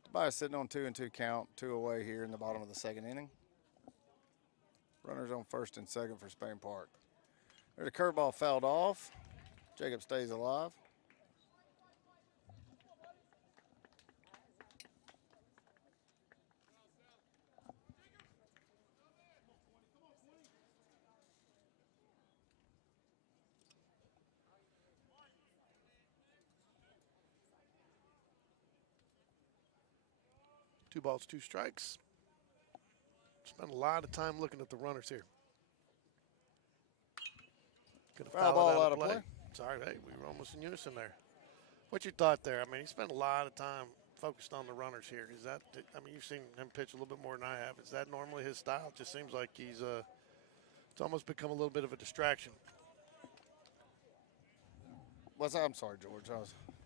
Tobias sitting on 2-2 count, 2 away here in the bottom of the second inning. Runners on first and second for Spain Park. There's a curveball fouled off. Jacob stays alive. Two balls, two strikes. Spent a lot of time looking at the runners here. Gonna Foul ball out of play. Sorry, hey, we were almost in unison there. What's your thought there? I mean, he spent a lot of time focused on the runners here. Is that? I mean, you've seen him pitch a little bit more than I have. Is that normally his style? It just seems like he's it's almost become a little bit of a distraction. I'm sorry, George.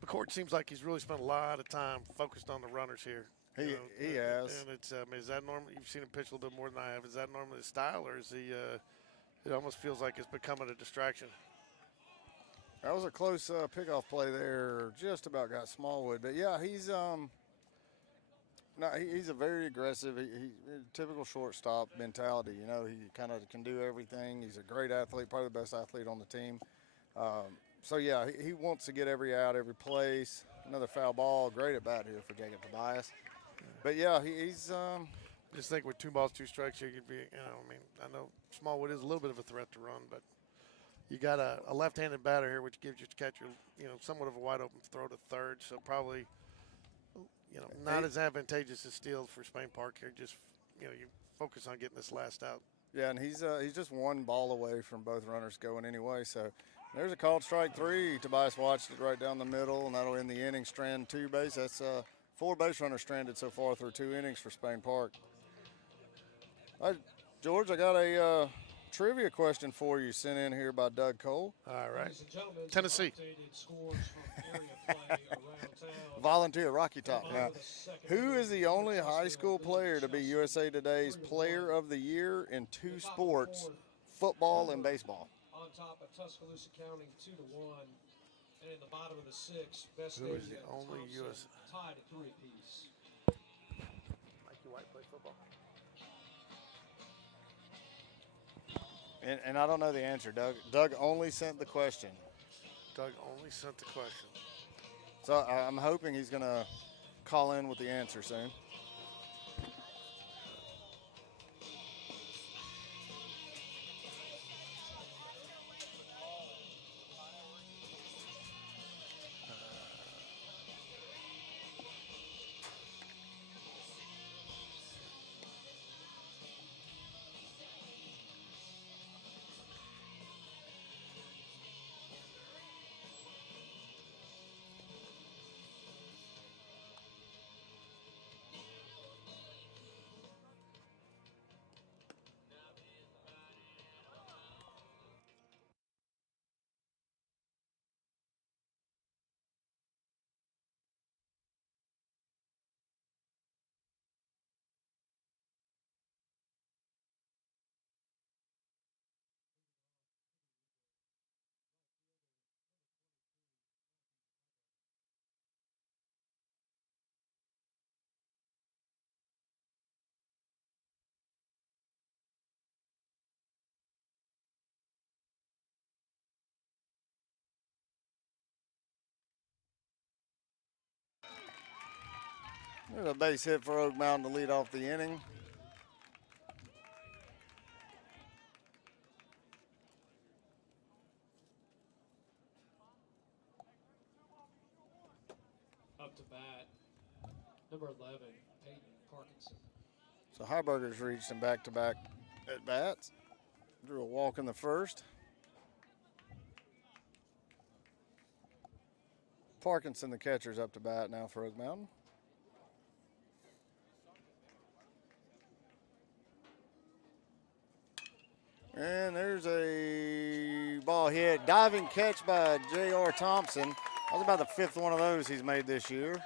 McCord seems like he's really spent a lot of time focused on the runners here. He has. And it's is that normal? You've seen him pitch a little bit more than I have. Is that normally his style, or is he? It almost feels like it's becoming a distraction. That was a close pickoff play there. Just about got Smallwood, but yeah, he's he's a very aggressive. He typical shortstop mentality. You know, he kind of can do everything. He's a great athlete, probably the best athlete on the team. So yeah, he wants to get every out, every place. Another foul ball. Great at bat here for Jacob Tobias. But yeah, he's. Just think with 2 balls, 2 strikes, you could be. I mean, I know Smallwood is a little bit of a threat to run, but you got a left-handed batter here, which gives your catcher, somewhat of a wide open throw to third. So probably, not as advantageous as steals for Spain Park here. Just, you focus on getting this last out. Yeah, and he's just 1 ball away from both runners going anyway. So there's a called strike 3. Tobias watched it right down the middle, and that'll end the inning. Strand 2 base. That's 4 base runners stranded so far through 2 innings for Spain Park. All right, George, I got a trivia question for you sent in here by Doug Cole. All right. Tennessee. Volunteer, Rocky Top. Now, who is the only high school player to be USA Today's Player of the Year in 2 sports football and baseball. On top of Tuscaloosa County 2-1. And in the bottom of the sixth, Best Who is State the and only Thompson US tied at 3 apiece. Mikey White play football? And I don't know the answer, Doug. Doug only sent the question. Doug only sent the question. So I'm hoping he's going to call in with the answer soon. There's a base hit for Oak Mountain to lead off the inning. Up to bat, number 11, Peyton Parkinson. So Heiberger's reached some back-to-back at-bats. Drew a walk in the first. Parkinson, the catcher's up to bat now for Oak Mountain. And there's a ball hit. Diving catch by J.R. Thompson. That was about the fifth one of those he's made this year.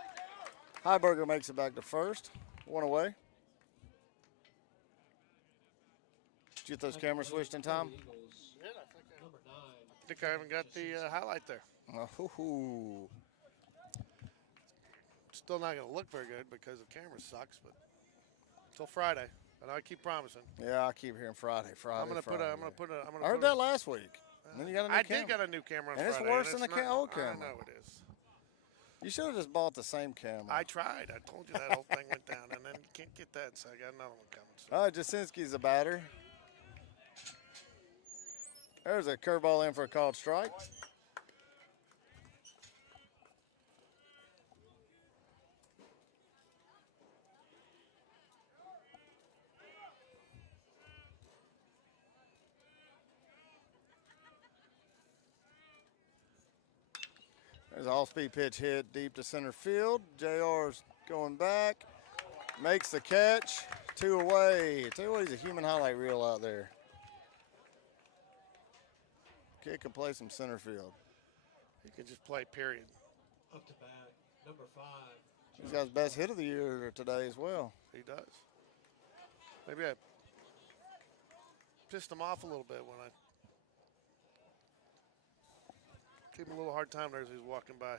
Heiberger makes it back to first. One away. Did you get those cameras switched in time? Yeah, Number 9. I think I haven't got the highlight there. Oh, Still not going to look very good because the camera sucks, but until Friday. And I keep promising. yeah, I keep hearing Friday. I'm gonna Friday. put a. I heard that last week. And then you got a new I camera. did get a new camera on And it's Friday, worse than the old I camera. know it is. You should have just bought the same camera. I tried. I told you that whole thing went down, and then you can't get that, so I got another one coming. So. All right, Jasinski's a batter. There's a curveball in for a called strike. There's an off-speed pitch hit deep to center field. JR's going back, makes the catch. 2 away. Tell you what, he's a human highlight reel out there. Kid can play some center field. He can just play, period. Up to bat, number 5. He's got his best hit of the year today as well. He does. Maybe I pissed him off a little bit when I gave him a little hard time there as he was walking by.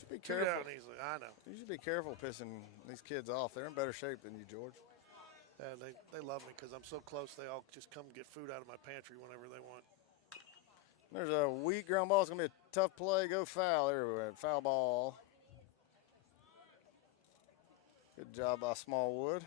Should be 2 careful. down easily. I know. You should be careful pissing these kids off. They're in better shape than you, George. Yeah, they love me because I'm so close. They all just come get food out of my pantry whenever they want. There's a weak ground ball. It's going to be a tough play. Go foul. There we went. Foul ball. Good job by Smallwood.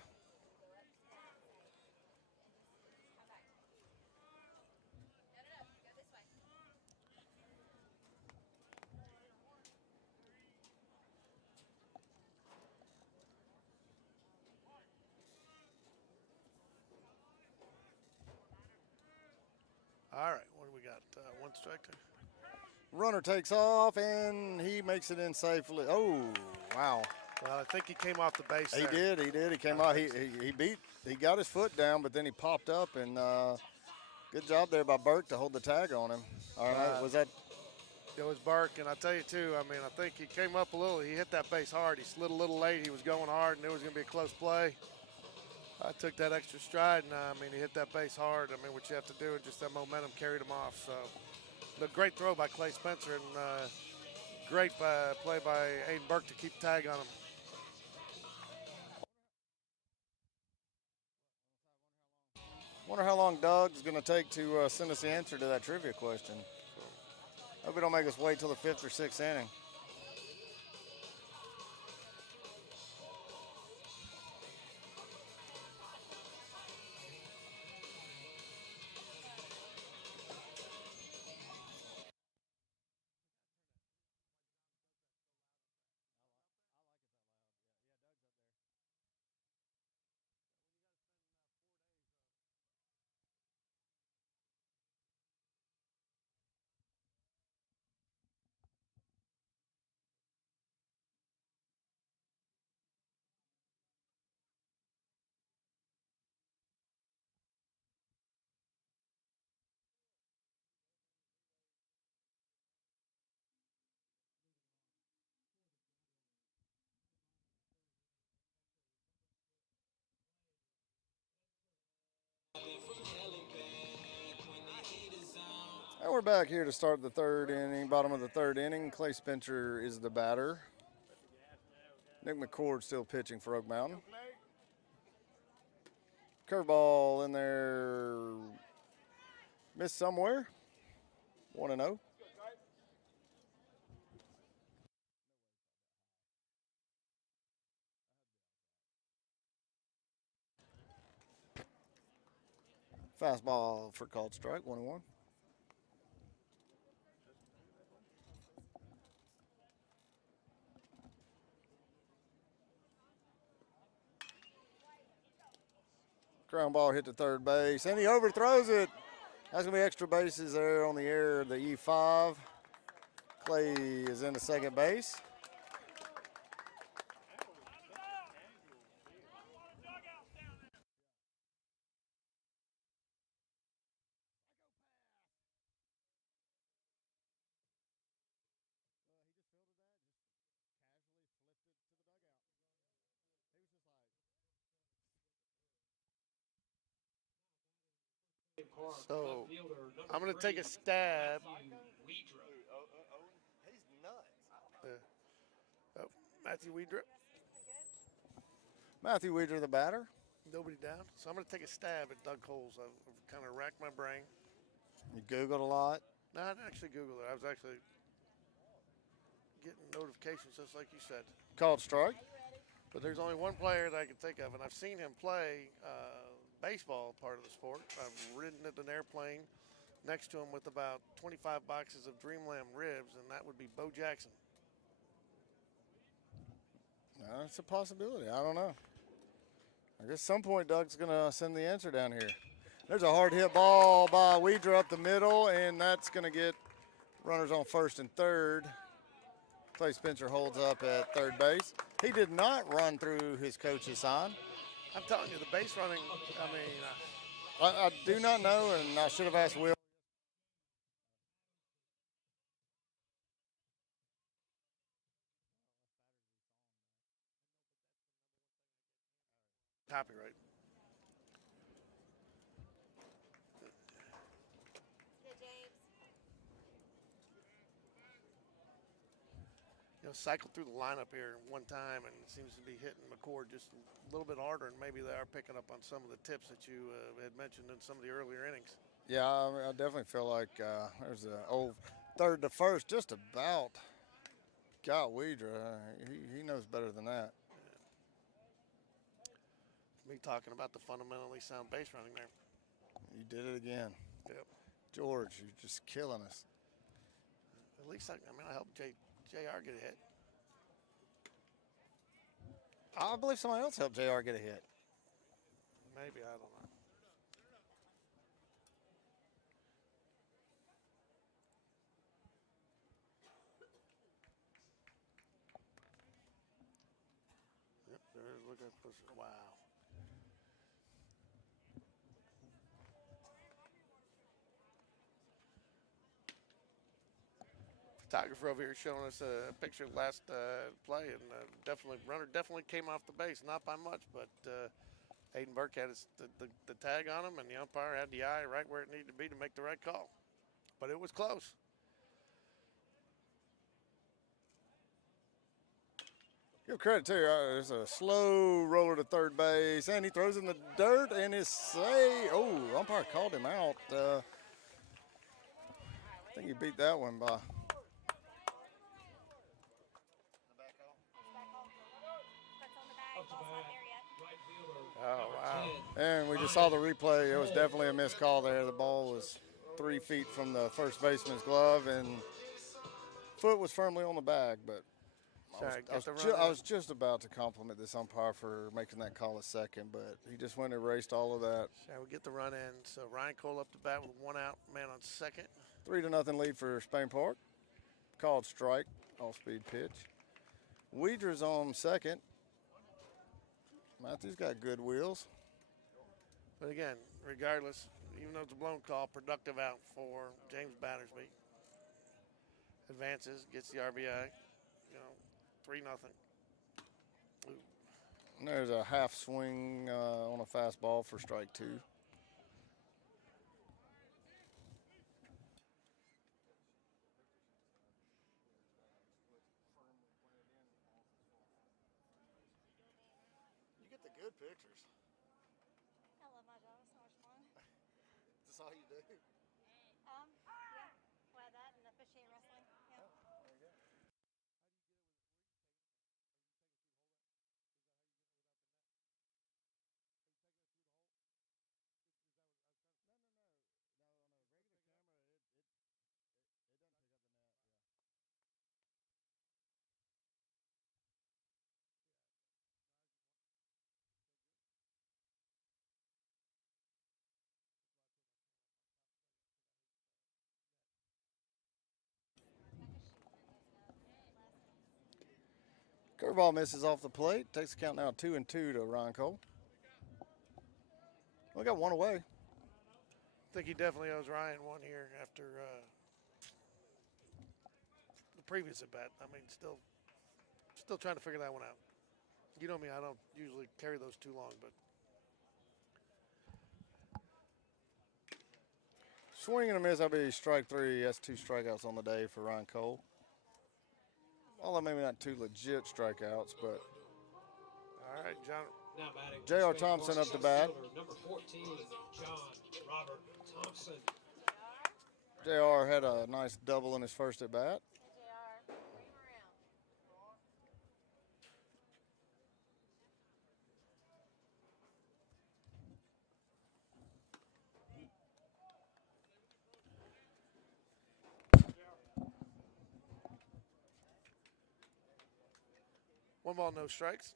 All right, what do we got? One strike there. Runner takes off, and he makes it in safely. Oh, wow. Well, I think he came off the base He there. did. He came out. He got his foot down, but then he popped up, and good job there by Burke to hold the tag on him. All right, was that? It was Burke, and I tell you, too, I mean, I think he came up a little. He hit that base hard. He slid a little late. He was going hard, and it was going to be a close play. I took that extra stride, and I mean, he hit that base hard. I mean, what you have to do, and just that momentum carried him off. So, the great throw by Clay Spencer, and great play by Aiden Burke to keep tag on him. Wonder how long Doug's going to take to send us the answer to that trivia question. Hope he don't make us wait till the 5th or 6th inning. And we're back here to start the 3rd inning, bottom of the 3rd inning. Clay Spencer is the batter. Nick McCord still pitching for Oak Mountain. Curveball in there, missed somewhere. 1-0. Fastball for called strike, 1-1. Ground ball hit to third base, and he overthrows it. That's going to be extra bases there on the air of the E5. Clay is into second base. So, I'm going to take a stab. He's nuts. Oh, Matthew Weedrup. Matthew Weeder, the batter. Nobody down. So I'm going to take a stab at Doug Coles. I've kind of racked my brain. You Googled a lot. No, I didn't actually Google it. I was actually getting notifications just like you said. Called strike. But there's only one player that I can think of, and I've seen him play baseball, part of the sport. I've ridden in an airplane next to him with about 25 boxes of Dreamland ribs, and that would be Bo Jackson. That's a possibility. I don't know. I guess some point Doug's going to send the answer down here. There's a hard hit ball by Weeder up the middle, and that's going to get runners on first and third. Clay Spencer holds up at third base. He did not run through his coach's sign. I'm telling you, the base running, I mean. I do not know, and I should have asked Will. Copyright. Cycled through the lineup here one time and seems to be hitting McCord just a little bit harder, and maybe they are picking up on some of the tips that you had mentioned in some of the earlier innings. Yeah, I definitely feel like there's an old third to first just about got Weeder. He knows better than that. Yeah. Me talking about the fundamentally sound base running there. You did it again. Yep. George, you're just killing us. At least, I helped JR get a hit. I believe somebody else helped JR get a hit. Maybe, I don't know. Yep, there's, look at this. Wow. Photographer over here showing us a picture of last play, and runner definitely came off the base, not by much, but Aiden Burke had the tag on him, and the umpire had the eye right where it needed to be to make the right call. But it was close. Give credit too. There's a slow roller to third base, and he throws in the dirt, and it's safe. Oh, umpire called him out. I think he beat that one by. Oh, wow. And we just saw the replay. It was definitely a missed call there. The ball was 3 feet from the first baseman's glove, and foot was firmly on the bag. But I was just about to compliment this umpire for making that call at second, but he just went and erased all of that. Shall we get the run in? So Ryan Cole up to bat with 1 out, man on second. 3-0 lead for Spain Park. Called strike, off-speed pitch. Weedre's on second. Matthew's got good wheels. But again, regardless, even though it's a blown call, productive out for James Battersby. Advances, gets the RBI. 3-0. And there's a half swing on a fastball for strike 2. You get the good pictures. I love my job. It's so much fun. Is this all you do? Yeah. Well, that and officiate wrestling. Yeah. There you go. Curveball misses off the plate. Takes the count now 2-2 to Ryan Cole. We got one away. I think he definitely owes Ryan one here after the previous at bat. I mean, still trying to figure that one out. You know me, I don't usually carry those too long, but Swing and a miss. That'll be strike 3. That's 2 strikeouts on the day for Ryan Cole. Although maybe not 2 legit strikeouts, but. All right, John. Now batting. J.R. Thompson up to bat. Number 14, John Robert Thompson. JR had a nice double in his first at bat. JR, bring him around. One ball, no strikes.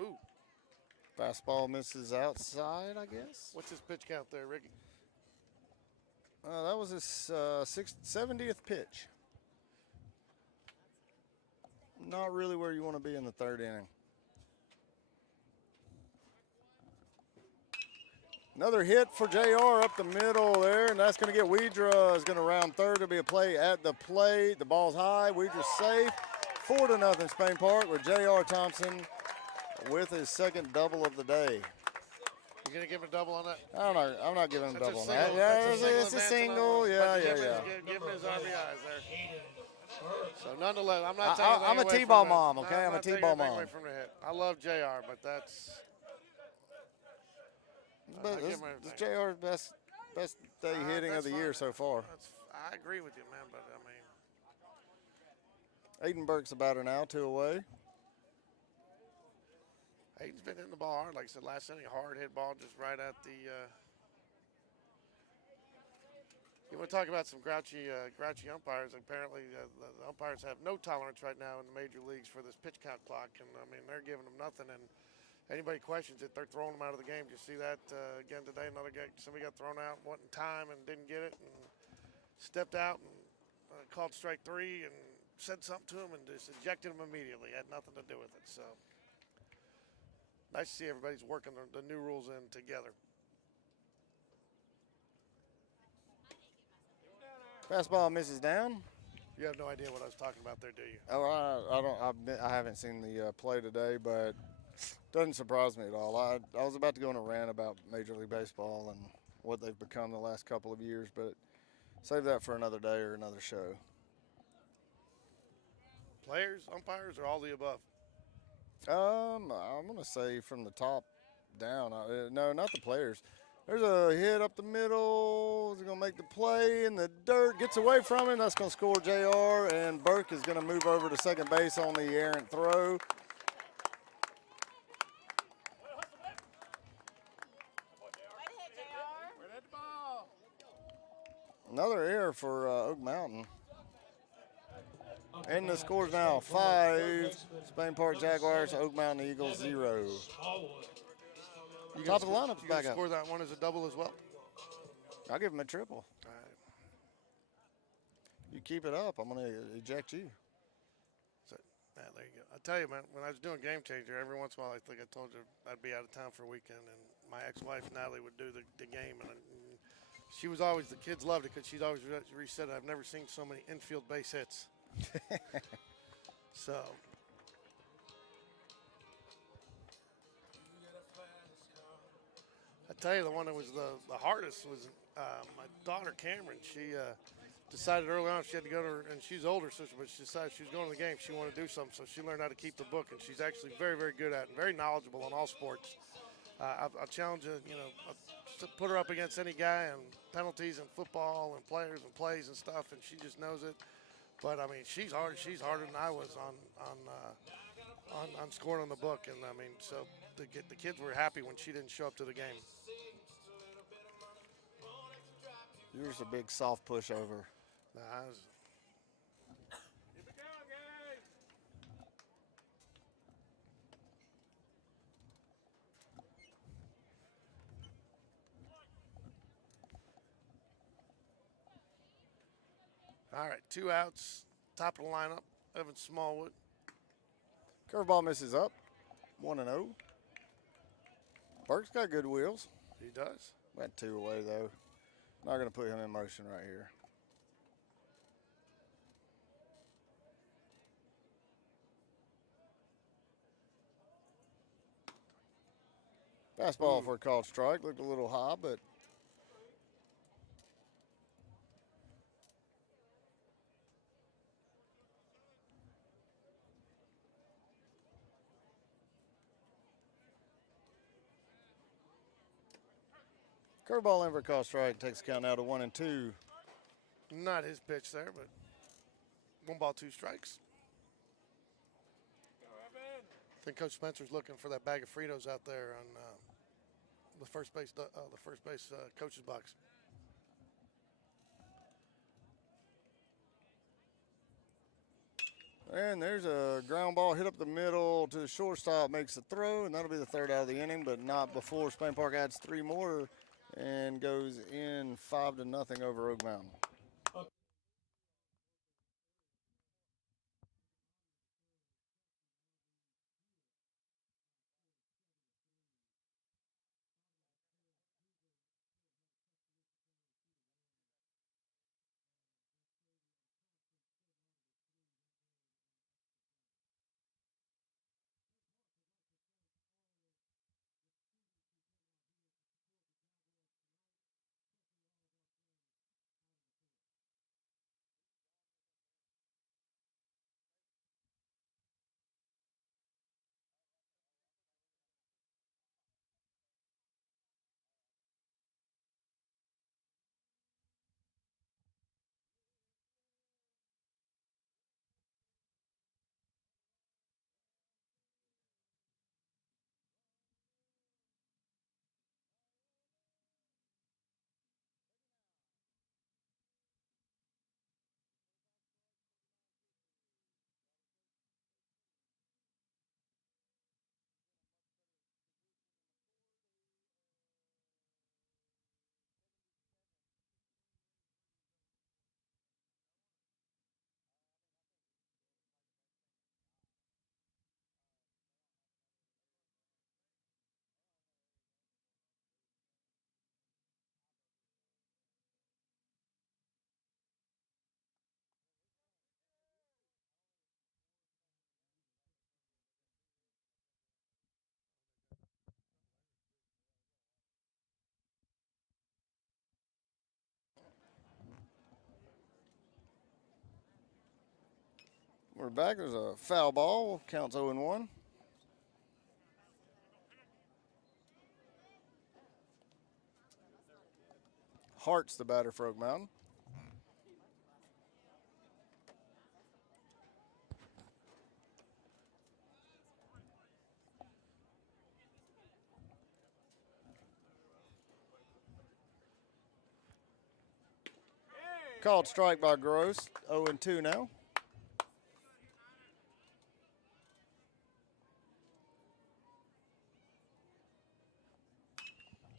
Ooh. Fastball misses outside, I guess. What's his pitch count there, Ricky? That was his 70th pitch. Not really where you want to be in the 3rd inning. Another hit for JR up the middle there, and that's going to get Weidra. Is going to round 3rd. There'll be a play at the plate. The ball's high. Weidra's safe. 4-0 Spain Park with J.R. Thompson with his 2nd double of the day. You gonna give him a double on that? I'm not giving him a That's double on a that. single. Yeah, That's it's a advance single. on that Yeah, one. yeah, But yeah. Give him his RBIs there. So nonetheless, I'm not taking I'm a anything away T-ball from mom, that. okay? No, I'm a not taking T-ball anything mom. away from the hit. I love JR, but that's. But this JR's best day hitting of the year so far. I agree with you, man. But I mean, Aiden Burke's the batter now, 2 away. Aiden's been hitting the ball hard. Like I said, last inning, hard hit ball just right at the. You want to talk about some grouchy umpires? Apparently, the umpires have no tolerance right now in the major leagues for this pitch count clock, and I mean they're giving them nothing. And anybody questions it, they're throwing them out of the game. Did you see that again today? Another guy, somebody got thrown out, wanting time and didn't get it, and stepped out and called strike 3 and said something to him and just ejected him immediately. Had nothing to do with it. So. Nice to see everybody's working the new rules in together. Fastball misses down. You have no idea what I was talking about there, do you? Oh, I haven't seen the play today, but doesn't surprise me at all. I was about to go on a rant about Major League Baseball and what they've become the last couple of years, but save that for another day or another show. Players, umpires, or all the above? I'm gonna say from the top down. No, not the players. There's a hit up the middle. He's gonna make the play in the dirt. Gets away from him. That's gonna score JR. And Burke is gonna move over to second base on the errant throw. Way to hit, JR. Where hit the ball? Another error for Oak Mountain. And the score's now 5. Spain Park Jaguars, Oak Mountain Eagles 0. Top of the lineup's You back gonna up. score that one as a double as well? I'll give him a triple. All right. You keep it up, I'm going to eject you. So, yeah, there you go. I tell you, man, when I was doing Game Changer, every once in a while, I think I told you I'd be out of town for a weekend, and my ex-wife Natalie would do the game, and she was always, the kids loved it because she'd always reset it. I've never seen so many infield base hits. So. I tell you, the one that was the hardest was my daughter Cameron. She decided early on she had to go to her, and she's older sister, but she decided she was going to the game. She wanted to do something, so she learned how to keep the book, and she's actually very, very good at it and very knowledgeable in all sports. I'll challenge her, I'll put her up against any guy and penalties and football and players and plays and stuff, and she just knows it. But I mean, she's hard. She's harder than I was on scoring on the book, and I mean, so the kids were happy when she didn't show up to the game. Yours a big soft pushover. Nah, Keep it going, guys. all right, 2 outs, top of the lineup, Evan Smallwood. Curveball misses up. 1-0. Burke's got good wheels. He does. Went 2 away, though. Not going to put him in motion right here. Fastball for a called strike. Looked a little high, but curveball in for a called strike. Takes the count out of 1-2. Not his pitch there, but 1 ball, 2 strikes. Go, Evan. I think Coach Spencer's looking for that bag of Fritos out there on the first base coach's box. And there's a ground ball hit up the middle to the shortstop, makes the throw, and that'll be the 3rd out of the inning, but not before Spain Park adds 3 more and goes in 5-0 over Oak Mountain. We're back. There's a foul ball. Counts 0-1. Hart's the batter for Oak Mountain. Called strike by Gross. 0-2 now.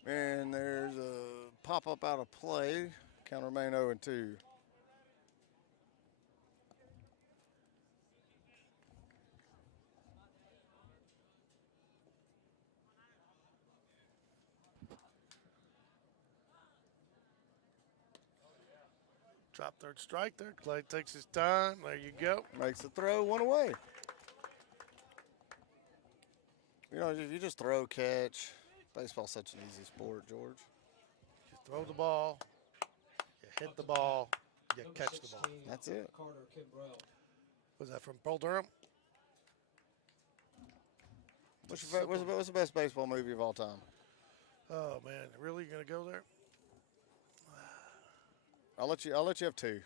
And there's a pop-up out of play. Count remain 0-2. Drop third strike there. Clay takes his time. There you go. Makes the throw, one away. You know, if you just throw, catch, baseball's such an easy sport, George. You throw the ball, you hit the ball, you Number catch the 16, ball. That's it. Carter Kimbrell. Was that from Pearl Durham? What's the best baseball movie of all time? Oh man, really? You're gonna go there? I'll let you have two.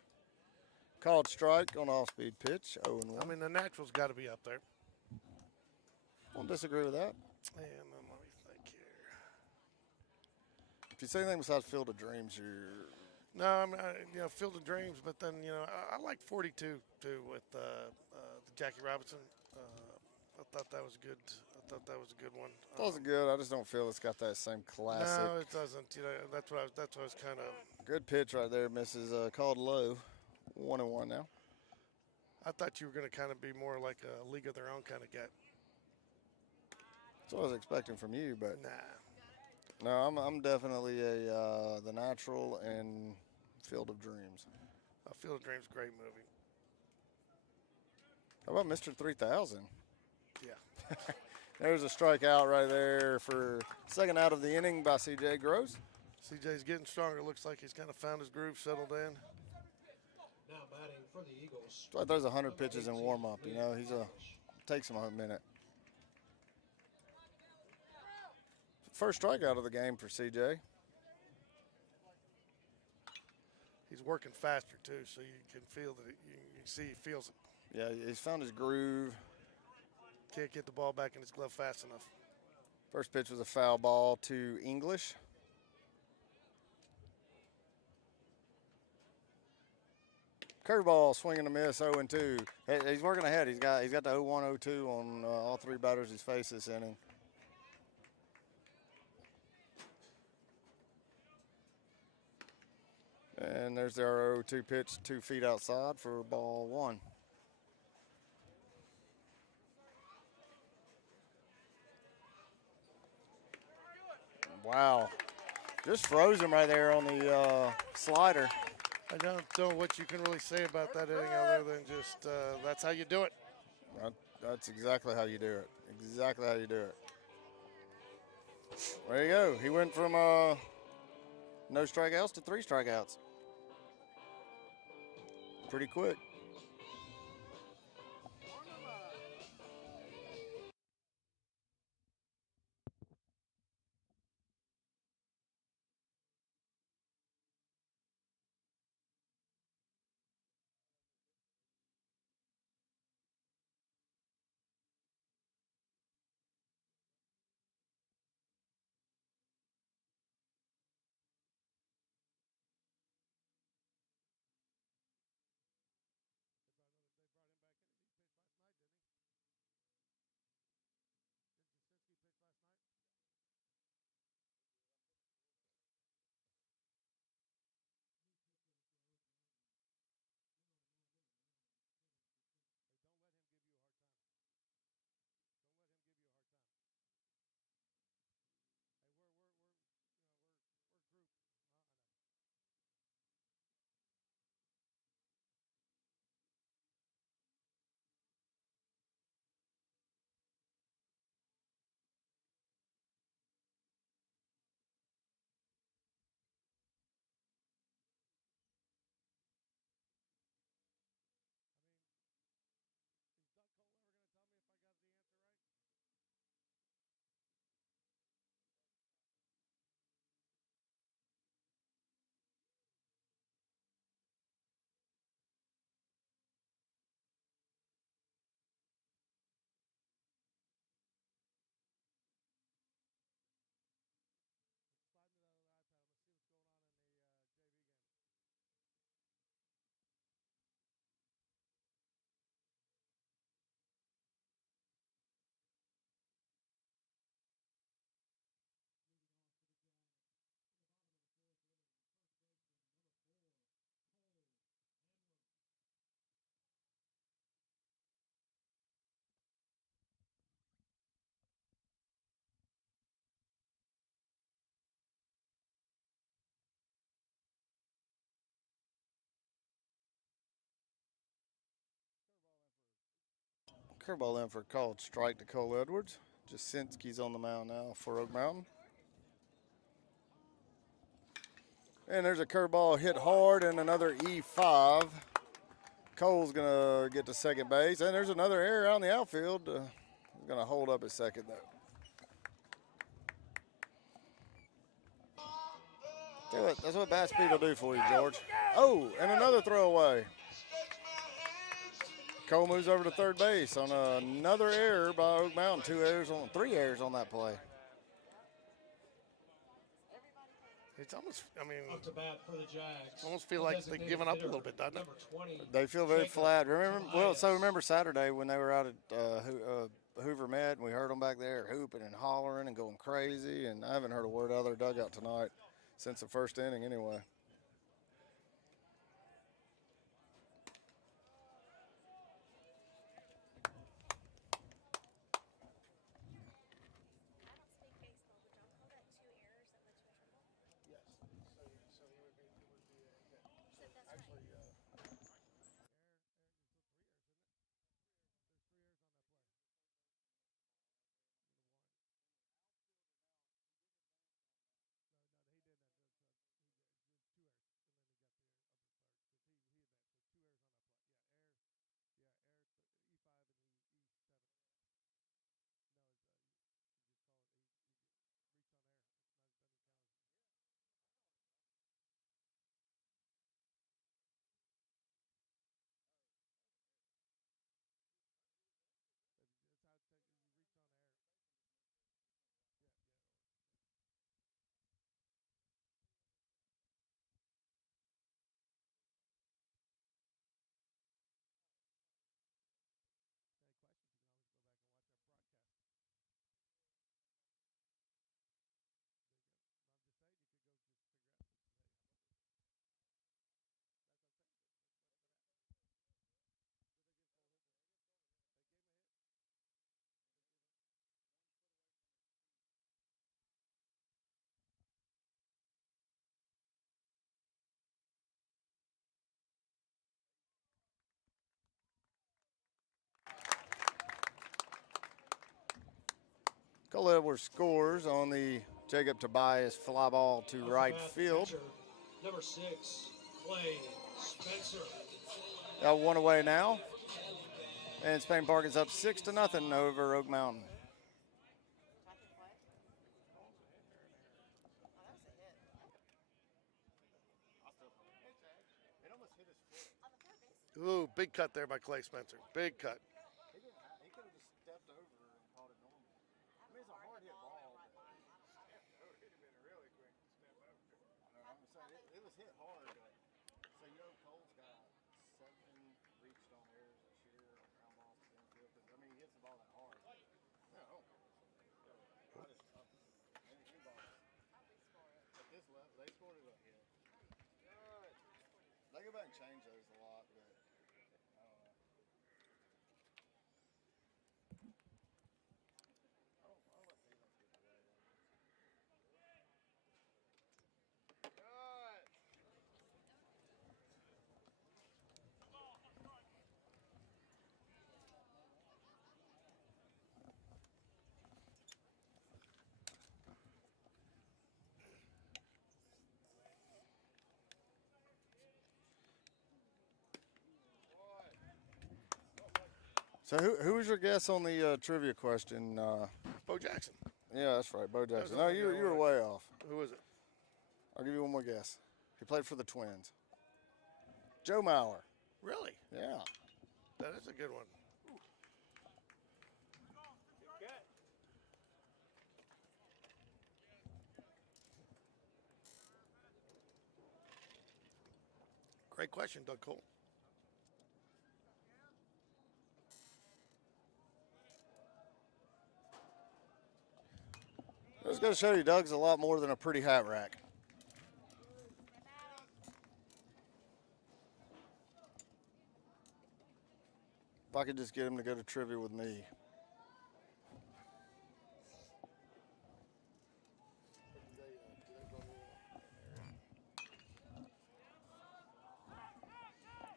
Called strike on off-speed pitch, 0-1. I mean, the Natural's got to be up there. Won't disagree with that. And let me think here. If you say anything besides Field of Dreams, you're No, I mean, Field of Dreams, but then I like 42 too with the Jackie Robinson. I thought that was good. I thought that was a good one. That was good. I just don't feel it's got that same classic. No, it doesn't. That's what I was kind of. Good pitch right there, misses. Called low. 1-1 now. I thought you were going to kind of be more like a league of their own kind of guy. That's what I was expecting from you, but Nah. no, I'm definitely the Natural and Field of Dreams. Field of Dreams, great movie. How about Mr. 3000? Yeah. There's a strikeout right there for second out of the inning by C.J. Gross. CJ's getting stronger. Looks like he's kind of found his groove, settled in. Now batting for the Eagles. It's like there's 100 pitches in warm-up. Takes him a minute. First strikeout of the game for C.J. He's working faster too, so you can feel that. You see, he feels it. Yeah, he's found his groove. Can't get the ball back in his glove fast enough. First pitch was a foul ball to English. Curveball, swing and a miss, 0-2. He's working ahead. He's got the 0-1, 0-2 on all three batters he's faced this inning. And there's their 0-2 pitch, 2 feet outside for ball one. Wow. Just froze him right there on the slider. I don't know what you can really say about that inning other than just that's how you do it. That's exactly how you do it. Exactly how you do it. There you go. He went from no strikeouts to 3 strikeouts. Pretty quick. Curveball in for a called strike to Cole Edwards. Jasinski's on the mound now for Oak Mountain. And there's a curveball hit hard and another E5. Cole's going to get to second base. And there's another error out in the outfield. Going to hold up at second, though. That's what bat speed will do for you, George. Oh, and another throwaway. Cole moves over to third base on another error by Oak Mountain. 3 errors on that play. It's almost, I mean, Up to bat for the Jags. almost feel like they've given up a little bit, doesn't it? Number 20. They feel very Jacob flat. Remember Tobias. Saturday when they were out at Hoover Met and we heard them back there hooping and hollering and going crazy, and I haven't heard a word out of their dugout tonight since the first inning anyway. I don't speak baseball, but y'all call that 2 errors that led to a triple? Yes. So he would be, You said that's right. Cole Edwards scores on the Jacob Tobias fly ball to Up to right bat, field. catcher, number 6, Clay Spencer. Got one away now. And Spain Park is up 6-0 over Oak Mountain. ooh, big cut there by Clay Spencer. Big cut. He could have just stepped over and caught it normal. I mean, it's a hard hit ball. It would have been a really quick step over. I'm saying it was hit hard. So Cole's got 7 reached on errors this year on ground balls to the infield. I mean, he hits the ball that hard. Yeah, I don't care. Any ball. At this level, they scored it a hit. They go back and change those a lot, but I don't know. So who was your guess on the trivia question? Bo Jackson. Yeah, that's right, Bo Jackson. the No, only you guy were I way off. Who was it? I'll give you one more guess. He played for the Twins. Joe Mauer. Really? Yeah. That is a good one. Great question, Doug Cole. I was going to show you, Doug's a lot more than a pretty hat rack. If I could just get him to go to trivia with me.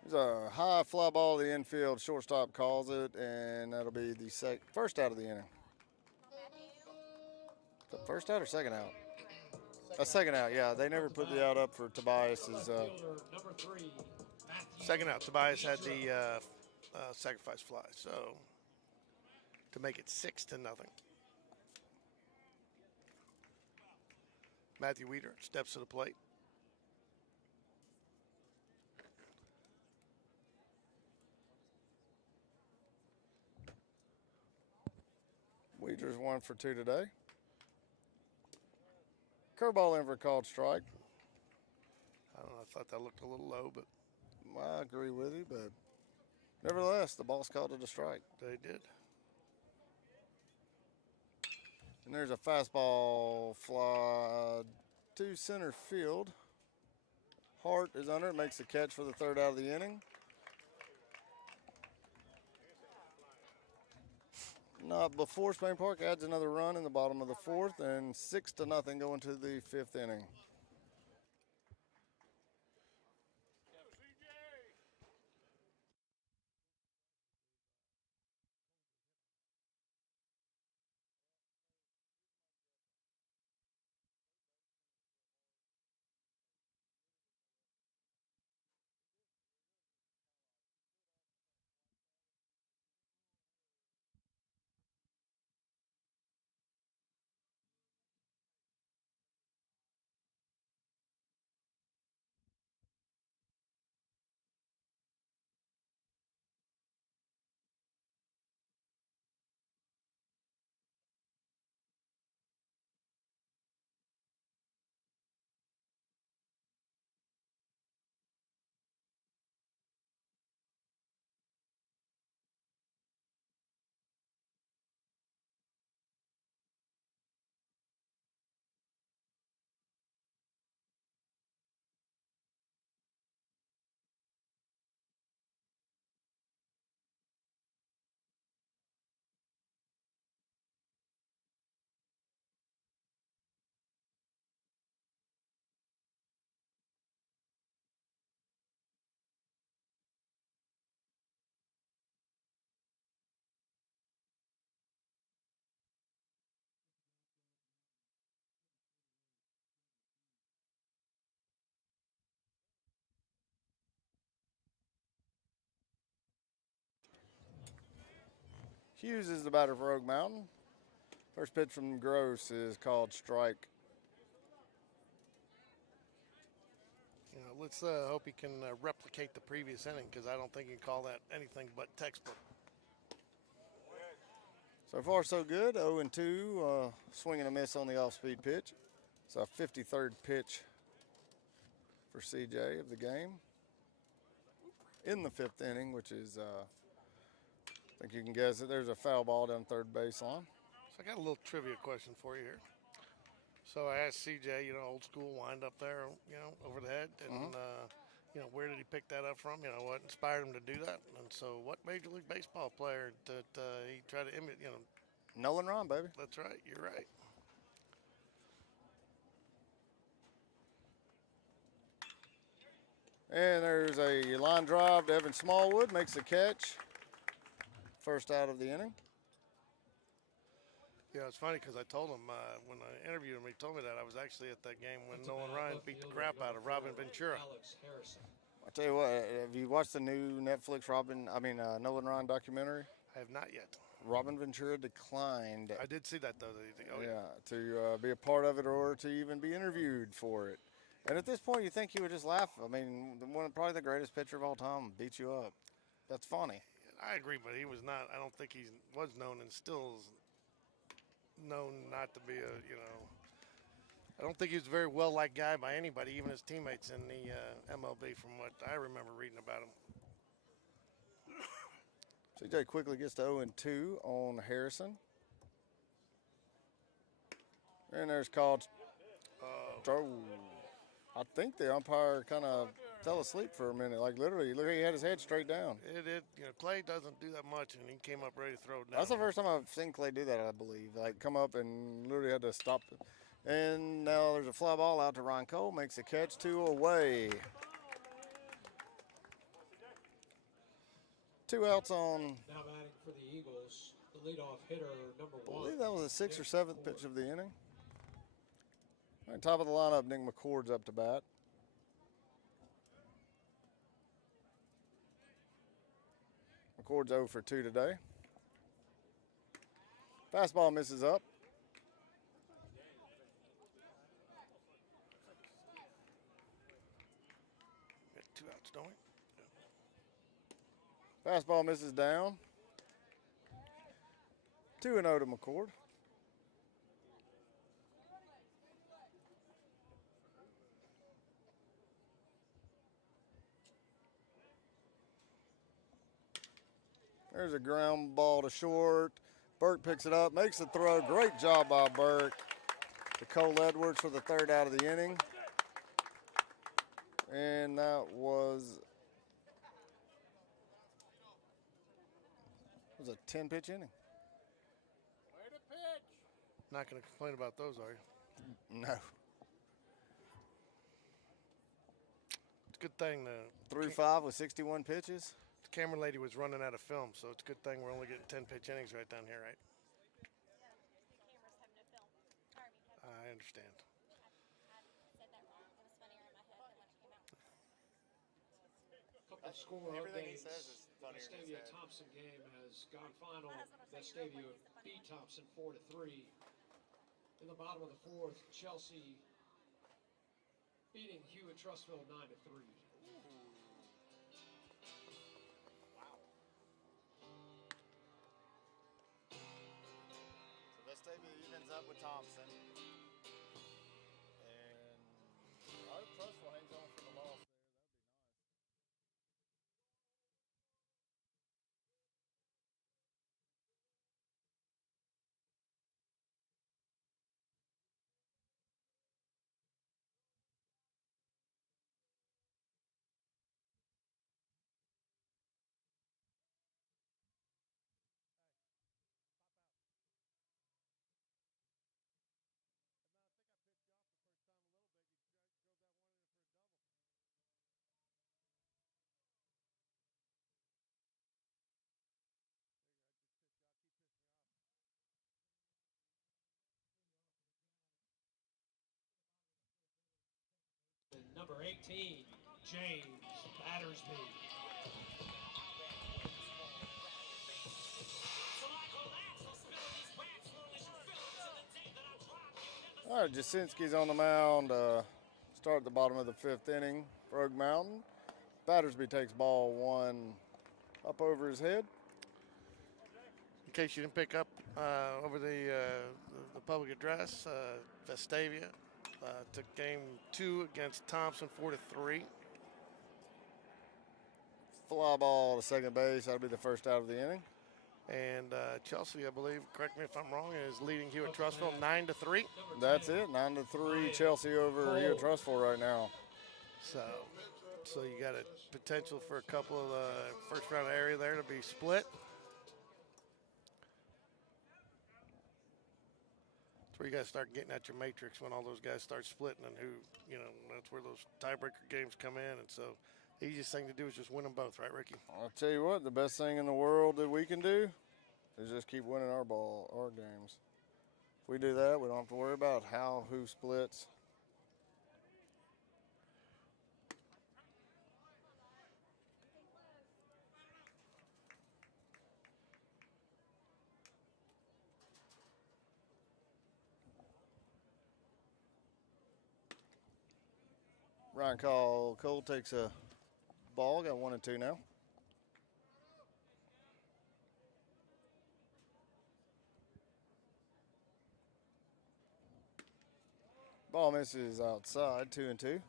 He's a high fly ball to the infield. Shortstop calls it, and that'll be the first out of the inning. The first out or second out? A second out, yeah. They never put the out up for Tobias's. Number 3, Matthew. Second out, Tobias had the sacrifice fly, so to make it 6-0. Matthew Weeder steps to the plate. Weeder's 1 for 2 today. Curveball in for a called strike. I don't know, I thought that looked a little low, but I agree with you, but nevertheless, the ball's called it a strike. they did. And there's a fastball fly to center field. Hart is under it, makes the catch for the third out of the inning. Not before Spain Park adds another run in the bottom of the fourth, and 6-0 going to the fifth inning. Hughes is the batter for Oak Mountain. First pitch from Gross is called strike. You know, let's hope he can replicate the previous inning, because I don't think you can call that anything but textbook. So far, so good. 0-2, swing and a miss on the off-speed pitch. It's a 53rd pitch for CJ of the game in the fifth inning, which is, I think you can guess it. There's a foul ball down third baseline. So I got a little trivia question for you here. So I asked CJ, you know, old school wind up there, you know, over the head, and you know, where did he pick that up from? You know, what inspired him to do that? And so, what Major League Baseball player that he tried to imitate? You know, Nolan Ryan, baby. that's right. You're right. And there's a line drive to Evan Smallwood, makes the catch. First out of the inning. Yeah, it's funny because I told him when I interviewed him, he told me that I was actually at that game when Nolan Ryan beat the crap out of Robin Ventura. Alex Harrison. I tell you what, have you watched the new Netflix Nolan Ryan documentary? I have not yet. Robin Ventura declined. I did see that though. To be a part of it or to even be interviewed for it. And at this point, you think he would just laugh. I mean, probably the greatest pitcher of all time beat you up. That's funny. I agree, but he was not. I don't think he was known and still is known not to be I don't think he was a very well-liked guy by anybody, even his teammates in the MLB, from what I remember reading about him. CJ quickly gets to 0-2 on Harrison. And there's called throw. I think the umpire kind of fell asleep for a minute. Like literally, he had his head straight down. Clay doesn't do that much, and he came up ready to throw it down. That's the first time I've seen Clay do that, I believe. Like come up and literally had to stop it. And now there's a fly ball out to Ryan Cole, makes a catch, 2 away. 2 outs on, Now batting for the Eagles, the leadoff hitter, number I 1. believe that was the 6th or Nick 7th McCord. pitch of the inning. All right, top of the lineup, Nick McCord's up to bat. McCord's 0 for 2 today. Fastball misses up. Got 2 outs, don't we? Fastball misses down. 2-0 to McCord. There's a ground ball to short. Burke picks it up, makes the throw. Great job by Burke. To Cole Edwards for the 3rd out of the inning. And that was a 10-pitch inning. Way to pitch. Not going to complain about those, are you? No. It's a good thing the Through 5 with 61 pitches. camera lady was running out of film, so it's a good thing we're only getting 10-pitch innings right down here, right? The cameras have no film. Or, I mean, I understand. I said that wrong. It was funnier in my head than what came out. Couple of score Everything he updates. says is funnier in his Vestavia head. Thompson game has gone final. That's what I'm saying. Vestavia Real quick, beat Thompson 4-3. In the bottom of the 4th, Chelsea beating Hewitt Trustville 9-3. So Vestavia evens up with Thompson. And I hope Trustful hangs on for the loss there. And number 18, James Battersby. All right, Jasinski's on the mound. Start at the bottom of the 5th inning for Oak Mountain. Battersby takes ball 1 up over his head. In case you didn't pick up over the public address, Vestavia took game 2 against Thompson 4-3. Fly ball to second base. That'll be the 1st out of the inning. And Chelsea, I believe, correct me if I'm wrong, is leading Hewitt Trustville 9-3. That's it. 9-3 Chelsea over Hewitt Trustful right now. So you got a potential for a couple of the first round area there to be split. That's where you got to start getting at your matrix when all those guys start splitting, and that's where those tiebreaker games come in. And so the easiest thing to do is just win them both, right, Ricky? I'll tell you what, the best thing in the world that we can do is just keep winning our games. If we do that, we don't have to worry about who splits. Ryan Cole takes a ball. Got 1-2 now. Ball misses outside. 2-2.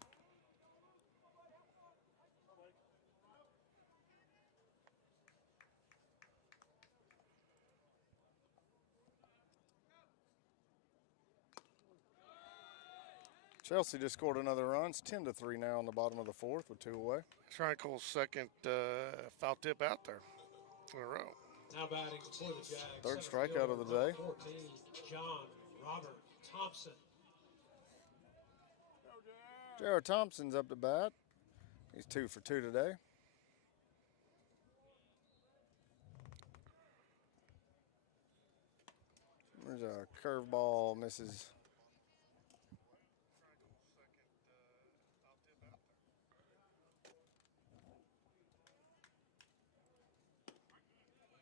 Chelsea just scored another run. It's 10-3 now in the bottom of the 4th with 2 away. Ryan Cole's second foul tip out there in a row. Now batting for the Jags. 3rd center strikeout of the fielder, day. 14, John Robert Thompson. Jared Thompson's up to bat. He's 2 for 2 today. There's a curveball, misses.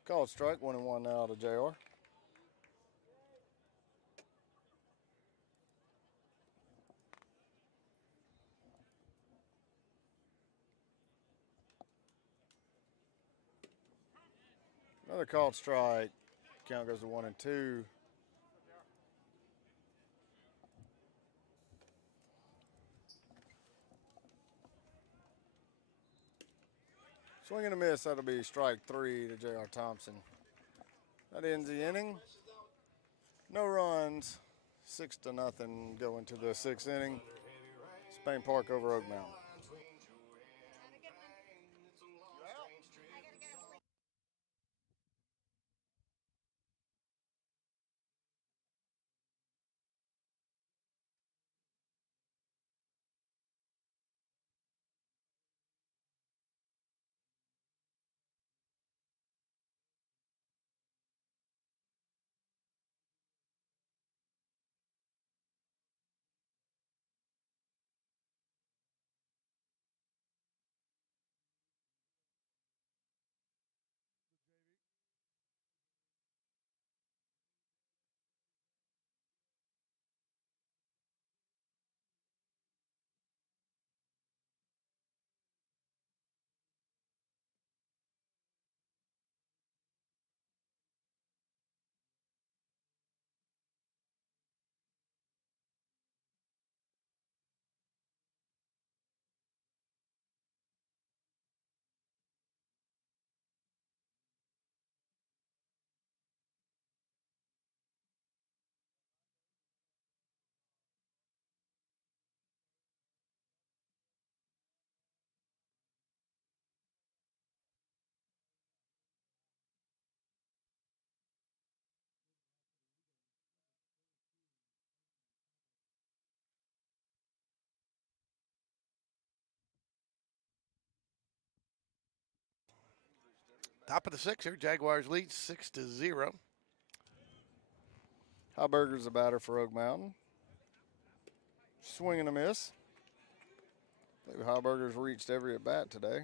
Called strike, 1-1 now to JR. Another called strike. Count goes to 1-2. Swing and a miss. That'll be strike 3 to J.R. Thompson. That ends the inning. No runs. 6-0 going to the 6th inning. Spain Park over Oak Mountain. Top of the 6th here. Jaguars lead 6-0. Heiberger's the batter for Oak Mountain. Swing and a miss. I think Heiberger's reached every at bat today.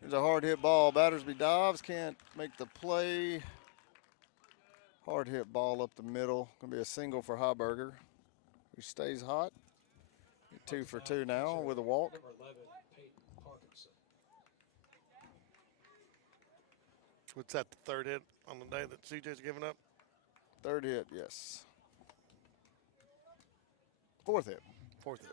There's a hard hit ball. Battersby dives, can't make the play. Hard hit ball up the middle. Gonna be a single for Heiberger. He stays hot. 2 for 2 now with a walk. Number 11, Peyton Parkinson. What's that, the third hit on the day that CJ's given up? Third hit, yes. Fourth hit. Fourth hit.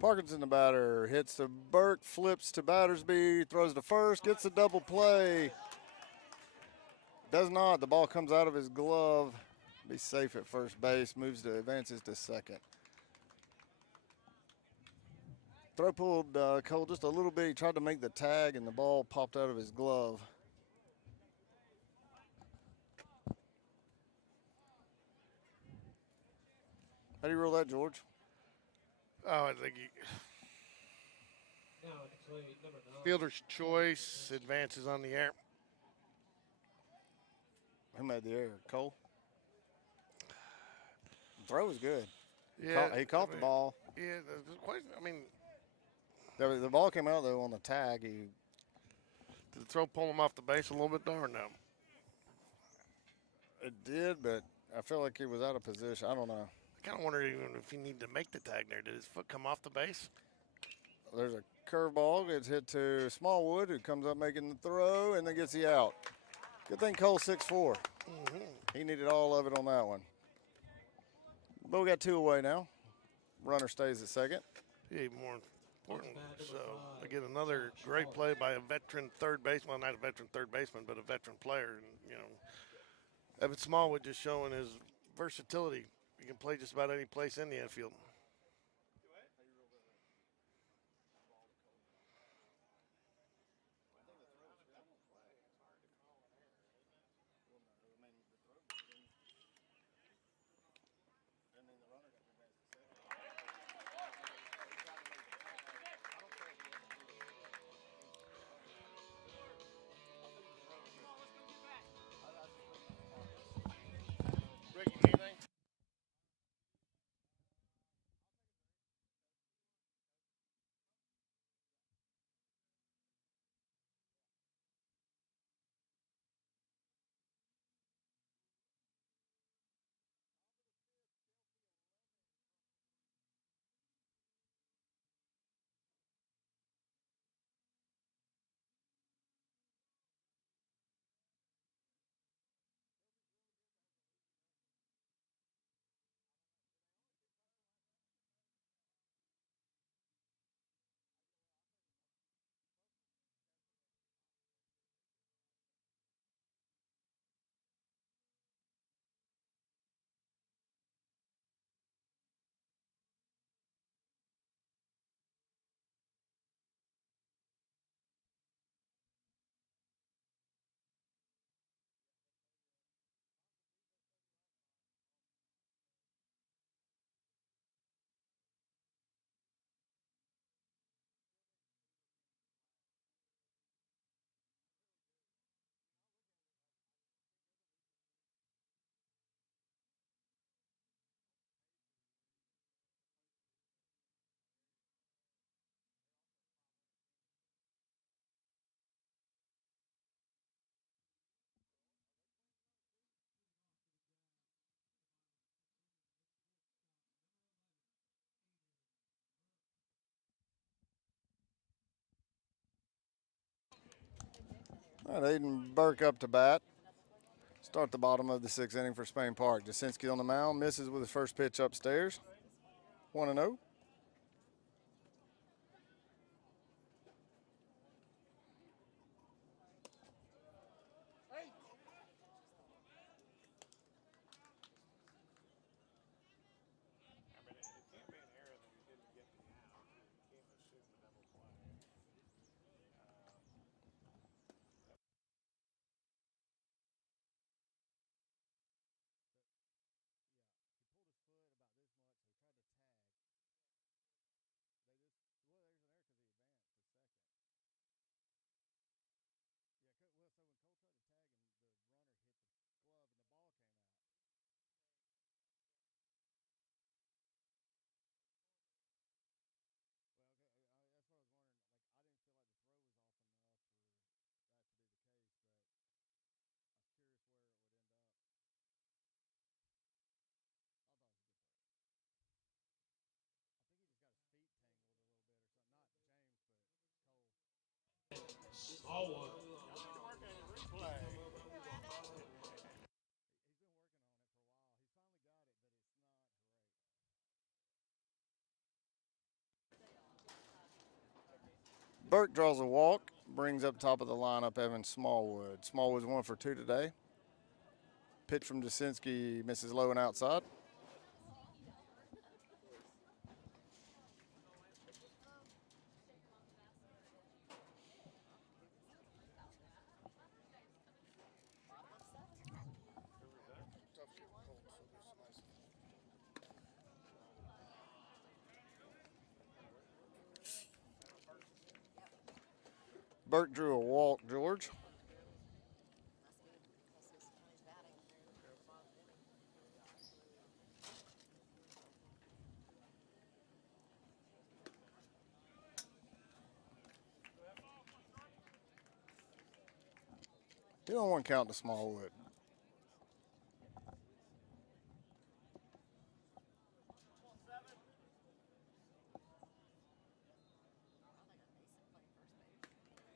Parkinson, the batter, hits to Burke, flips to Battersby, throws to first, gets a double play. Does not. The ball comes out of his glove. Be safe at first base. Advances to second. Throw pulled Cole just a little bit. He tried to make the tag, and the ball popped out of his glove. How do you rule that, George? Oh, I think Now at the plate, number 9. fielder's choice, advances on the air. Who made the error? Cole? The throw was good. Yeah, He caught the ball. Yeah, the question, I mean, The ball came out, though, on the tag. did the throw pull him off the base a little bit, though, or no? It did, but I feel like he was out of position. I don't know. I kind of wonder even if he needed to make the tag there. Did his foot come off the base? There's a curveball. Gets hit to Smallwood, who comes up making the throw, and then gets the out. Good thing Cole's 6'4". He needed all of it on that one. But we got 2 away now. Runner stays at second. Yeah, more important. So again, another great play by a veteran third baseman. Well, not a veteran third baseman, but a veteran player. And Evan Smallwood just showing his versatility. He can play just about any place in the infield. Ricky, anything? All right, Aiden Burke up to bat. Start the bottom of the sixth inning for Spain Park. Jasinski on the mound, misses with his first pitch upstairs. 1-0. All one. Burke draws a walk, brings up top of the lineup Evan Smallwood. Smallwood's 1 for 2 today. Pitch from Jasinski misses low and outside. Burke drew a walk, George. You don't want to count to Smallwood.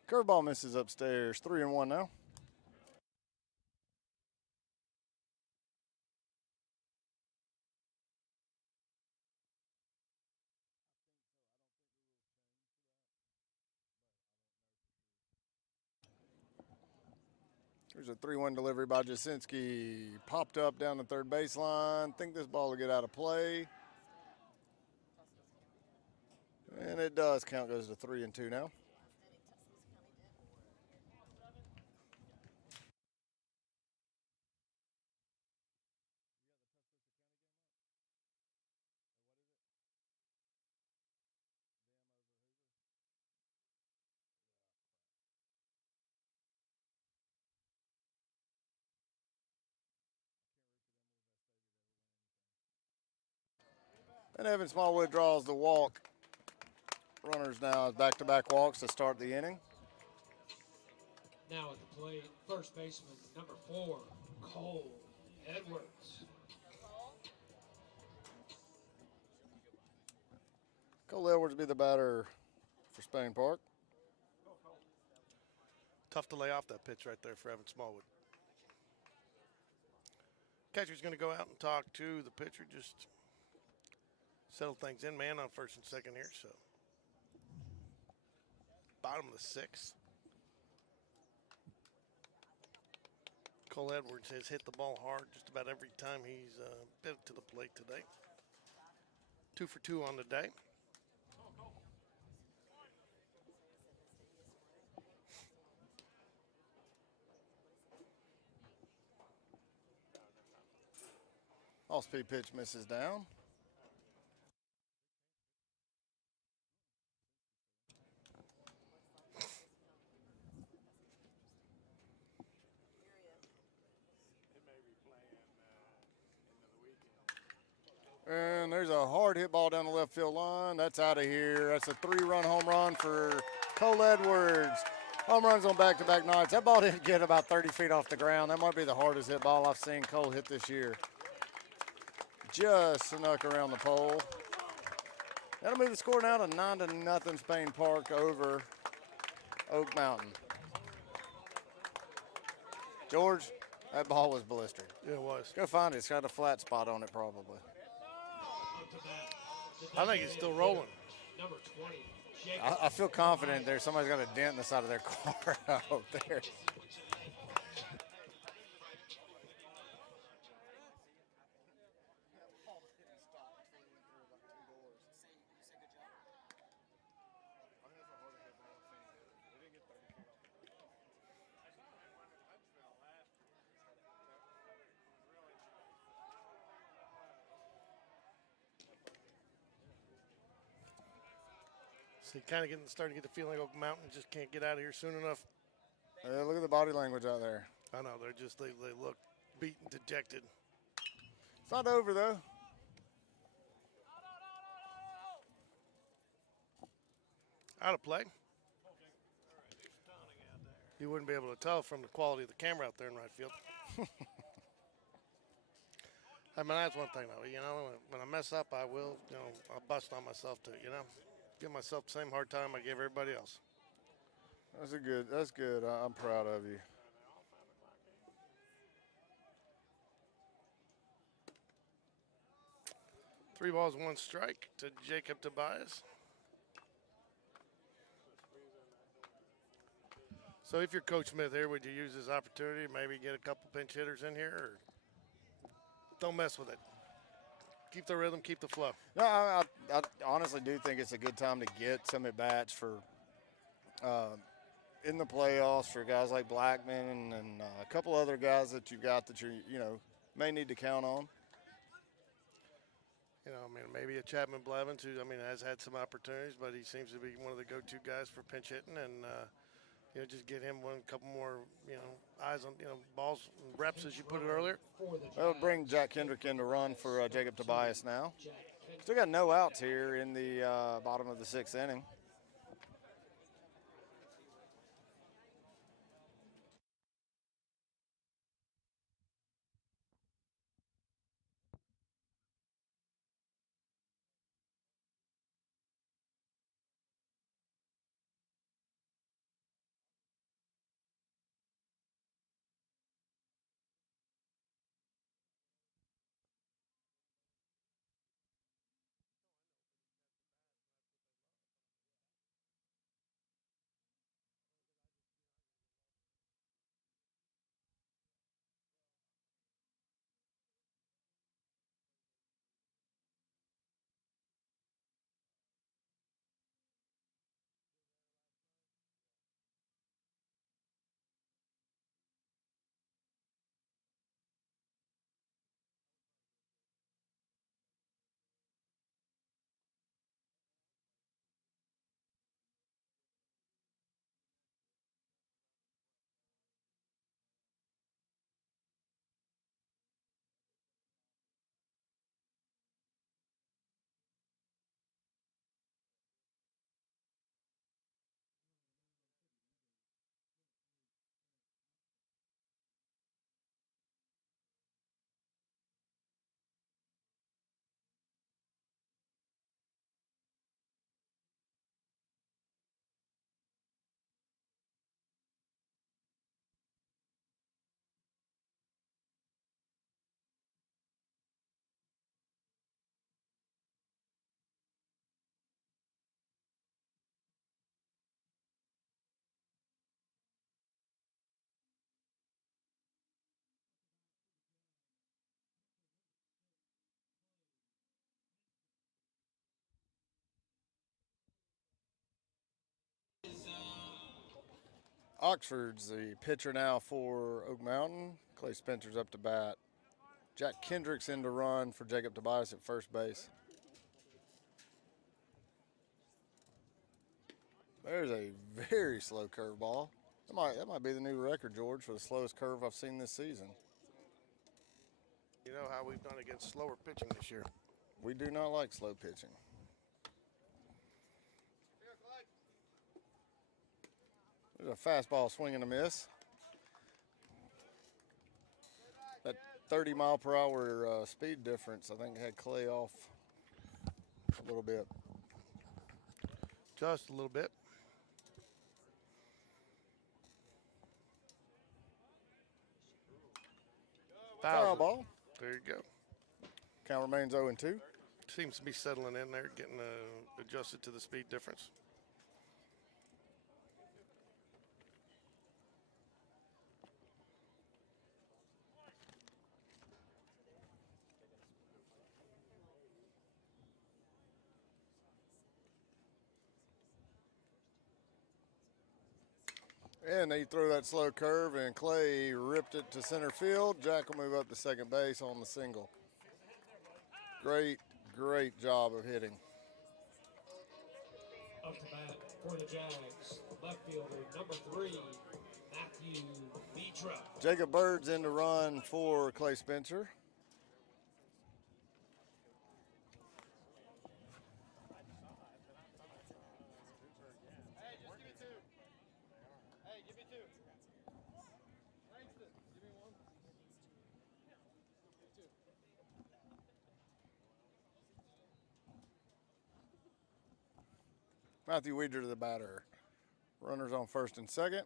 Curveball misses upstairs. 3-1 now. There's a 3-1 delivery by Jasinski. Popped up down the third baseline. Think this ball will get out of play. And it does. Count goes to 3-2 now. And Evan Smallwood draws the walk. Runners now back-to-back walks to start the inning. Now at the plate, first baseman, number 4, Cole Edwards. Cole Edwards will be the batter for Spain Park. Tough to lay off that pitch right there for Evan Smallwood. Catcher's going to go out and talk to the pitcher, just settle things in, man, on first and second here. So, bottom of the 6th. Cole Edwards has hit the ball hard just about every time he's been to the plate today. 2 for 2 on the day. Off-speed pitch misses down. And there's a hard hit ball down the left field line. That's out of here. That's a 3-run home run for Cole Edwards. Home runs on back-to-back nights. That ball didn't get about 30 feet off the ground. That might be the hardest hit ball I've seen Cole hit this year. Just snuck around the pole. That'll move the score now to 9-0 Spain Park over Oak Mountain. George, that ball was blistered. Yeah, it was. Go find it. It's got a flat spot on it probably. I think it's still rolling. Number 20, I feel confident there. Somebody's got a dent in the side of their car out there. So kind of starting to get the feeling Oak Mountain just can't get out of here soon enough. Look at the body language out there. I know, they look beat and dejected. It's not over, though. Out of play. You wouldn't be able to tell from the quality of the camera out there in right field. I mean, that's one thing, though. You know, when I mess up, I'll bust on myself, too, you know. Give myself the same hard time I give everybody else. That's good. I'm proud of you. Three balls, one strike to Jacob Tobias. So if you're Coach Smith here, would you use this opportunity, maybe get a couple pinch hitters in here, or don't mess with it? Keep the rhythm, keep the flow. No, I honestly do think it's a good time to get some at-bats for in the playoffs for guys like Blackman and a couple other guys that you've got that you may need to count on. You know, I mean, maybe a Chapman Blevins, who, I mean, has had some opportunities, but he seems to be one of the go-to guys for pinch hitting, and, just get him a couple more, eyes on, balls, reps, as you put it earlier. That'll bring Jack Kendrick in to run for Jacob Tobias now. Still got no outs here in the bottom of the 6th inning. Oxford's the pitcher now for Oak Mountain. Clay Spencer's up to bat. Jack Kendrick's in to run for Jacob Tobias at first base. There's a very slow curveball. That might be the new record, George, for the slowest curve I've seen this season. You know how we've done against slower pitching this year. We do not like slow pitching. There's a fastball swing and a miss. That 30-mile-per-hour speed difference, I think, had Clay off a little bit. Just a little bit. Foul ball. There you go. Count remains 0-2. Seems to be settling in there, getting adjusted to the speed difference. And they threw that slow curve, and Clay ripped it to center field. Jack will move up to second base on the single. Great, great job of hitting. Up to bat for the Jags, left fielder number 3, Matthew Mitra. Jacob Bird's in to run for Clay Spencer. Matthew Weeder to the batter. Runners on first and second.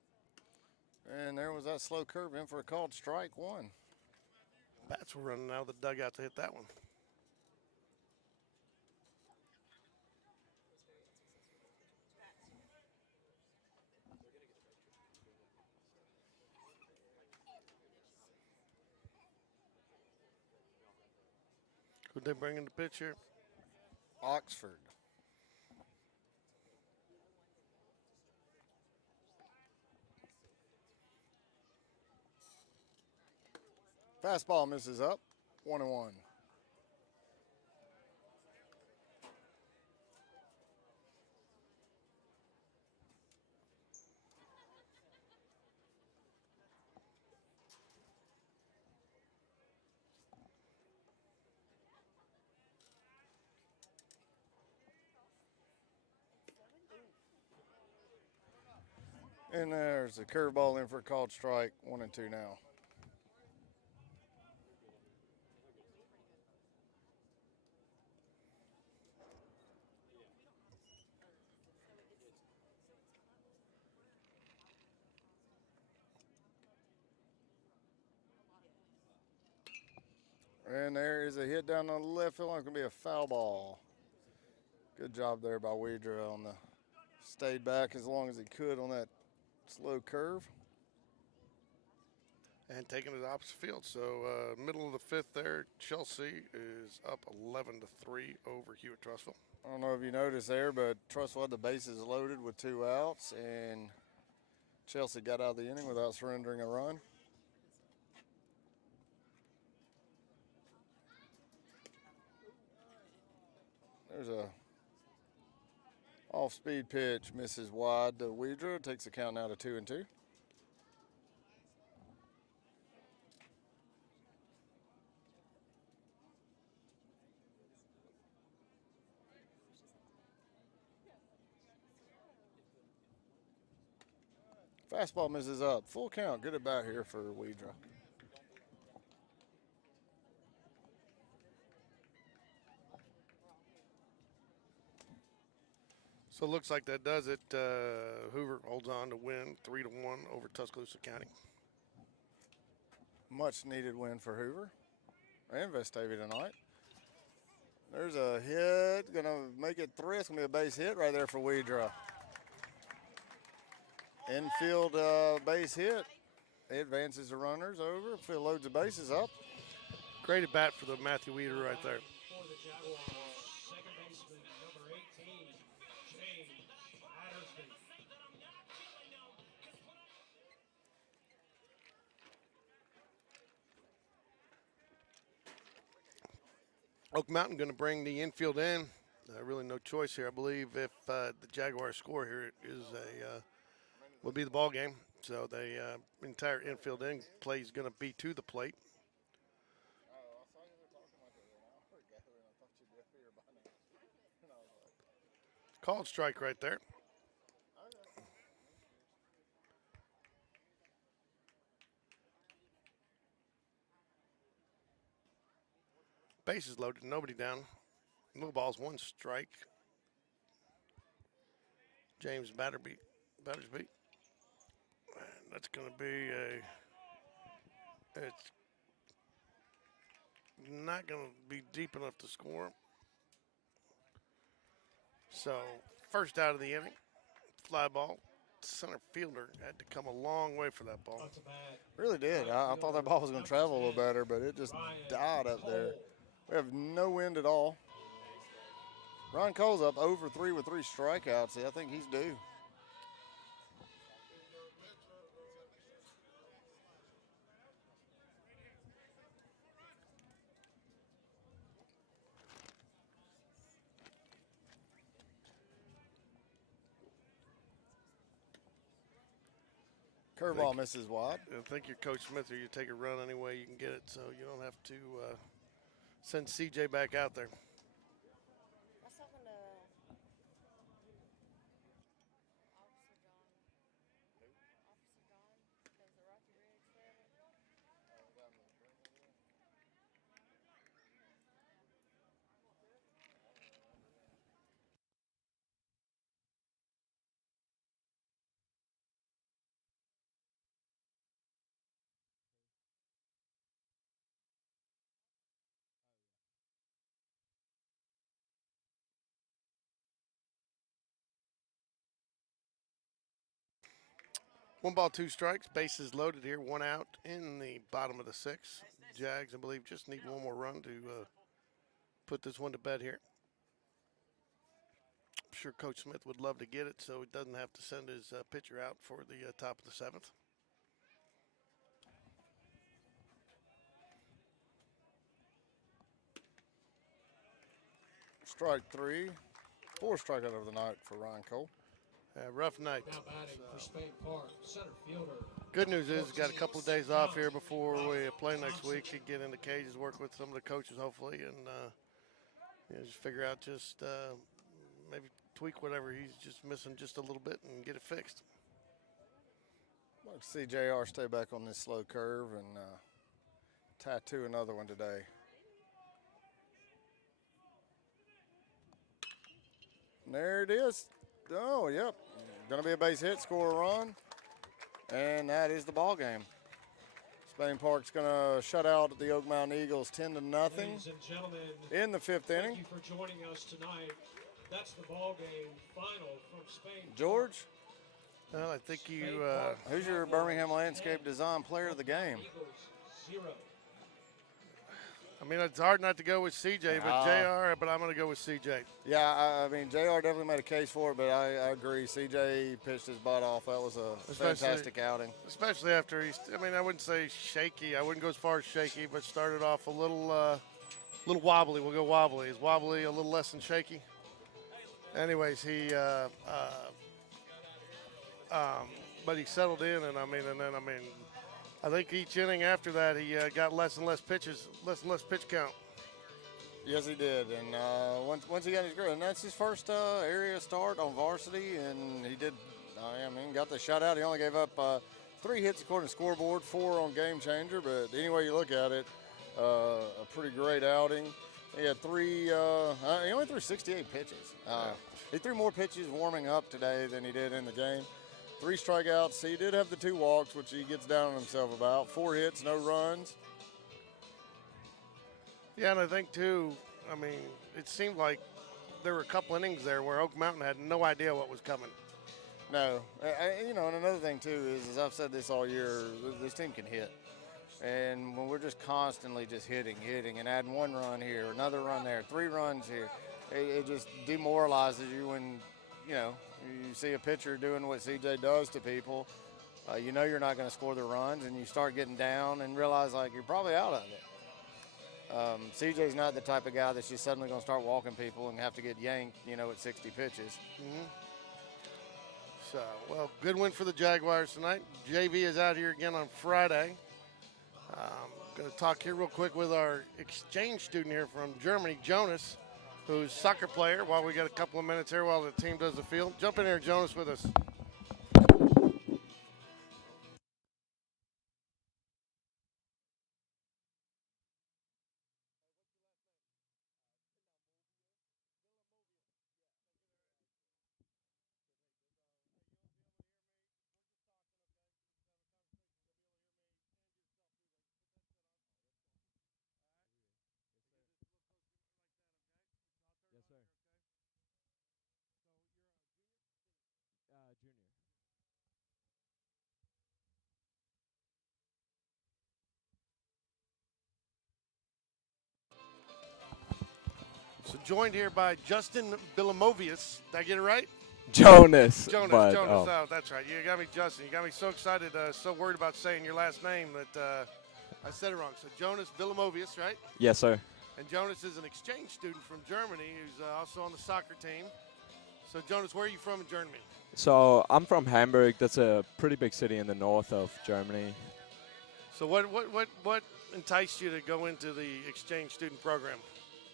And there was that slow curve in for a called strike one. Bats were running out of the dugout to hit that one. Who'd they bring in the pitch here? Oxford. Fastball misses up, 1-1. And there's a curveball in for a called strike, 1-2 now. And there is a hit down the left field. It's going to be a foul ball. Good job there by Weidra on the stayed back as long as he could on that slow curve. And taking it opposite field. So middle of the fifth there, Chelsea is up 11-3 over Hewitt-Trussville. I don't know if you noticed there, but Trussville had the bases loaded with 2 outs, and Chelsea got out of the inning without surrendering a run. There's a off-speed pitch, misses wide to Weidra. Takes the count now to 2-2. Fastball misses up. Full count. Good at bat here for Weidra. So it looks like that does it. Hoover holds on to win 3-1 over Tuscaloosa County. Much needed win for Hoover and Vestavia tonight. There's a hit. Going to make it 3. It's going to be a base hit right there for Weidra. Infield base hit. He advances the runners over. Field loads the bases up. Great at bat for the Matthew Weeder right there. For the Jaguars, second baseman number 18, James Patterson. Oak Mountain going to bring the infield in. Really no choice here. I believe if the Jaguars score here is will be the ball game. So the entire infield in play is going to be to the plate. Called strike right there. Bases loaded, nobody down. No balls, one strike. James Battersby. That's going to be it's not going to be deep enough to score. So, first out of the inning, fly ball. Center fielder had to come a long way for that ball. Really did. I thought that ball was going to travel a little better, but it just died up there. We have no wind at all. Ryan Cole's up over 3 with 3 strikeouts. I think he's due. Curveball misses wide. I think you're Coach Smith, or you take a run any way you can get it, so you don't have to send CJ back out there. What's happened to Officer John? Officer John? Does the Rocky Ridge forever? One ball, 2 strikes. Bases loaded here. 1 out in the bottom of the 6th. Jags, I believe, just need one more run to put this one to bed here. I'm sure Coach Smith would love to get it so he doesn't have to send his pitcher out for the top of the 7th. Strike 3. 4 strikeout of the night for Ryan Cole. Rough night. Now batting for Spain Park, center fielder. Good news is he's got a couple of days off here before we play next week to get in the cages, work with some of the coaches hopefully, and just figure out maybe tweak whatever he's just missing just a little bit and get it fixed. I'd like to see JR stay back on this slow curve and tattoo another one today. And there it is. Oh, yep. Going to be a base hit, score a run, and that is the ball game. Spain Park's going to shut out the Oak Mountain Eagles 10-0 Ladies and gentlemen, in the 5th inning. thank you for joining us tonight. That's the ball game final from Spain. George, Well, I think you. who's your Birmingham Landscape Design Player of the game? Eagles 0. I mean, it's hard not to go with CJ, but JR. But I'm going to go with CJ. Yeah, I mean, JR definitely made a case for it, but I agree. CJ pitched his butt off. That was a fantastic outing. Especially after I wouldn't say shaky. I wouldn't go as far as shaky, but started off a little wobbly. We'll go wobbly. Is wobbly a little less than shaky? Anyways, but he settled in, and I think each inning after that he got less and less pitches, less and less pitch count. Yes, he did, and once he got his groove, and that's his first area start on varsity, and he did. Got the shutout. He only gave up 3 hits according to scoreboard, 4 on Game Changer. But anyway you look at it, a pretty great outing. He had 3. He only threw 68 pitches. He threw more pitches warming up today than he did in the game. 3 strikeouts. He did have the 2 walks, which he gets down on himself about. 4 hits, no runs. Yeah, and I think too. It seemed like there were a couple innings there where Oak Mountain had no idea what was coming. No, and another thing too is, as I've said this all year, this team can hit, and when we're just constantly just hitting, and adding 1 run here, another run there, 3 runs here, it just demoralizes you when you see a pitcher doing what CJ does to people. You're not going to score the runs, and you start getting down and realize like you're probably out of it. CJ's not the type of guy that's just suddenly going to start walking people and have to get yanked, at 60 pitches. Mm-hmm. So, well, good win for the Jaguars tonight. JV is out here again on Friday. Going to talk here real quick with our exchange student here from Germany, Jonas, who's a soccer player. While we got a couple of minutes here while the team does the field. Jump in here, Jonas, with us. Yes, sir. Junior. So joined here by Justin Bilamovius. Did I get it right? Jonas. Jonas. Oh, that's right. You got me, Justin. You got me so excited, so worried about saying your last name that I said it wrong. So Jonas Bilamovius, right? Yes, sir. And Jonas is an exchange student from Germany who's also on the soccer team. So Jonas, where are you from in Germany? So I'm from Hamburg. That's a pretty big city in the north of Germany. So what enticed you to go into the exchange student program?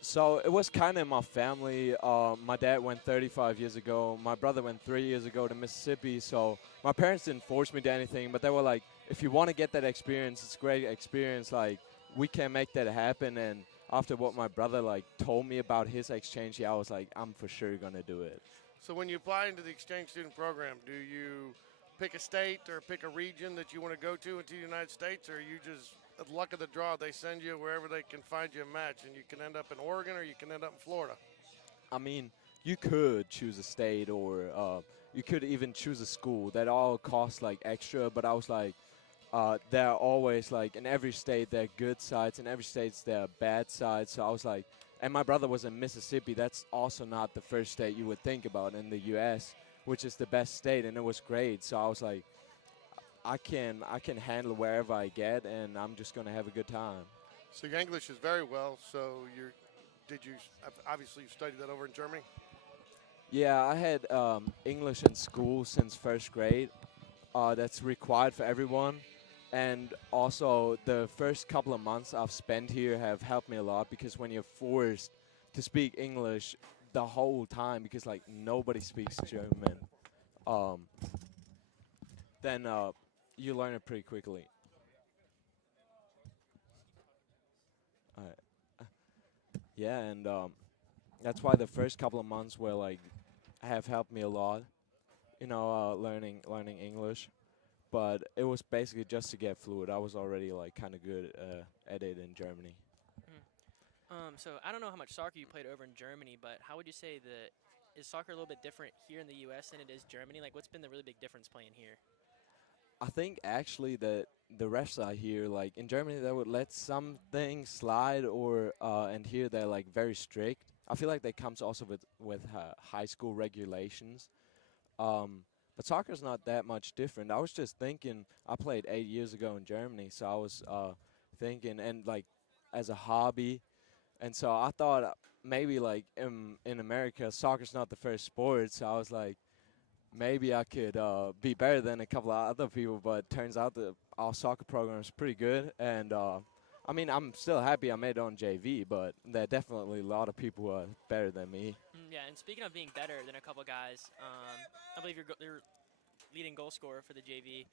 So it was kind of in my family. My dad went 35 years ago. My brother went 3 years ago to Mississippi. So my parents didn't force me to anything, but they were like, if you want to get that experience, it's a great experience. Like, we can make that happen. And after what my brother told me about his exchange, I was like, I'm for sure gonna do it. So when you apply into the exchange student program, do you pick a state or pick a region that you want to go to into the United States, or you just, at luck of the draw, they send you wherever they can find you a match, and you can end up in Oregon or you can end up in Florida? I mean, you could choose a state or you could even choose a school. That all costs extra, but I was like, there are always in every state there are good sides, in every state there are bad sides. So I was like, and my brother was in Mississippi. That's also not the first state you would think about in the U.S., which is the best state, and it was great. So I was like, I can handle wherever I get, and I'm just gonna have a good time. So your English is very well. So obviously you studied that over in Germany? Yeah, I had English in school since first grade. That's required for everyone. And also, the first couple of months I've spent here have helped me a lot because when you're forced to speak English the whole time because, nobody speaks German, then you learn it pretty quickly. Yeah, and that's why the first couple of months were, have helped me a lot, learning English. But it was basically just to get fluid. I was already kind of good at it in Germany. So I don't know how much soccer you played over in Germany, but how would you say that is soccer a little bit different here in the U.S. than it is Germany? What's been the really big difference playing here? I think actually that the refs are here, in Germany, they would let some things slide, and here they're very strict. I feel like that comes also with high school regulations. But soccer's not that much different. I was just thinking, I played 8 years ago in Germany, so I was thinking, and as a hobby, and so I thought maybe in America, soccer's not the first sport, so I was like, maybe I could be better than a couple of other people, but turns out that our soccer program is pretty good, and I mean, I'm still happy I made it on JV, but there are definitely a lot of people who are better than me. Yeah, and speaking of being better than a couple guys, I believe you're leading goal scorer for the JV.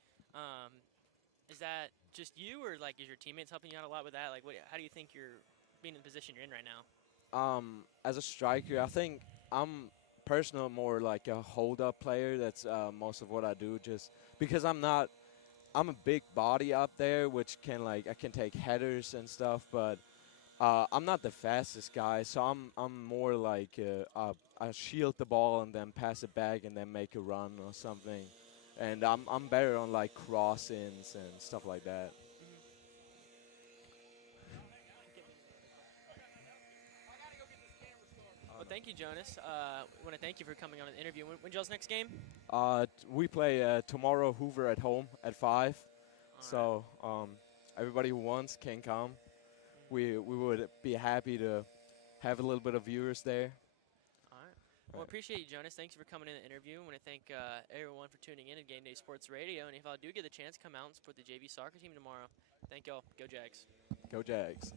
Is that just you, or is your teammates helping you out a lot with that? How do you think you're being in the position you're in right now? As a striker, I think I'm personally more like a hold-up player. That's most of what I do, just because I'm a big body up there, which can I can take headers and stuff, but I'm not the fastest guy, so I'm more I shield the ball and then pass it back and then make a run or something, and I'm better on cross-ins and stuff like that. Well, thank you, Jonas. We want to thank you for coming on an interview. When's y'all's next game? We play tomorrow Hoover at home at 5, All so everybody who wants can come. we would be happy to have a little bit of viewers there. All right. Well, appreciate you, Jonas. Thanks for coming in the interview. I want to thank everyone for tuning in to Game Day Sports Radio. And if I do get the chance, come out and support the JV soccer team tomorrow. Thank y'all. Go Jags. Go Jags.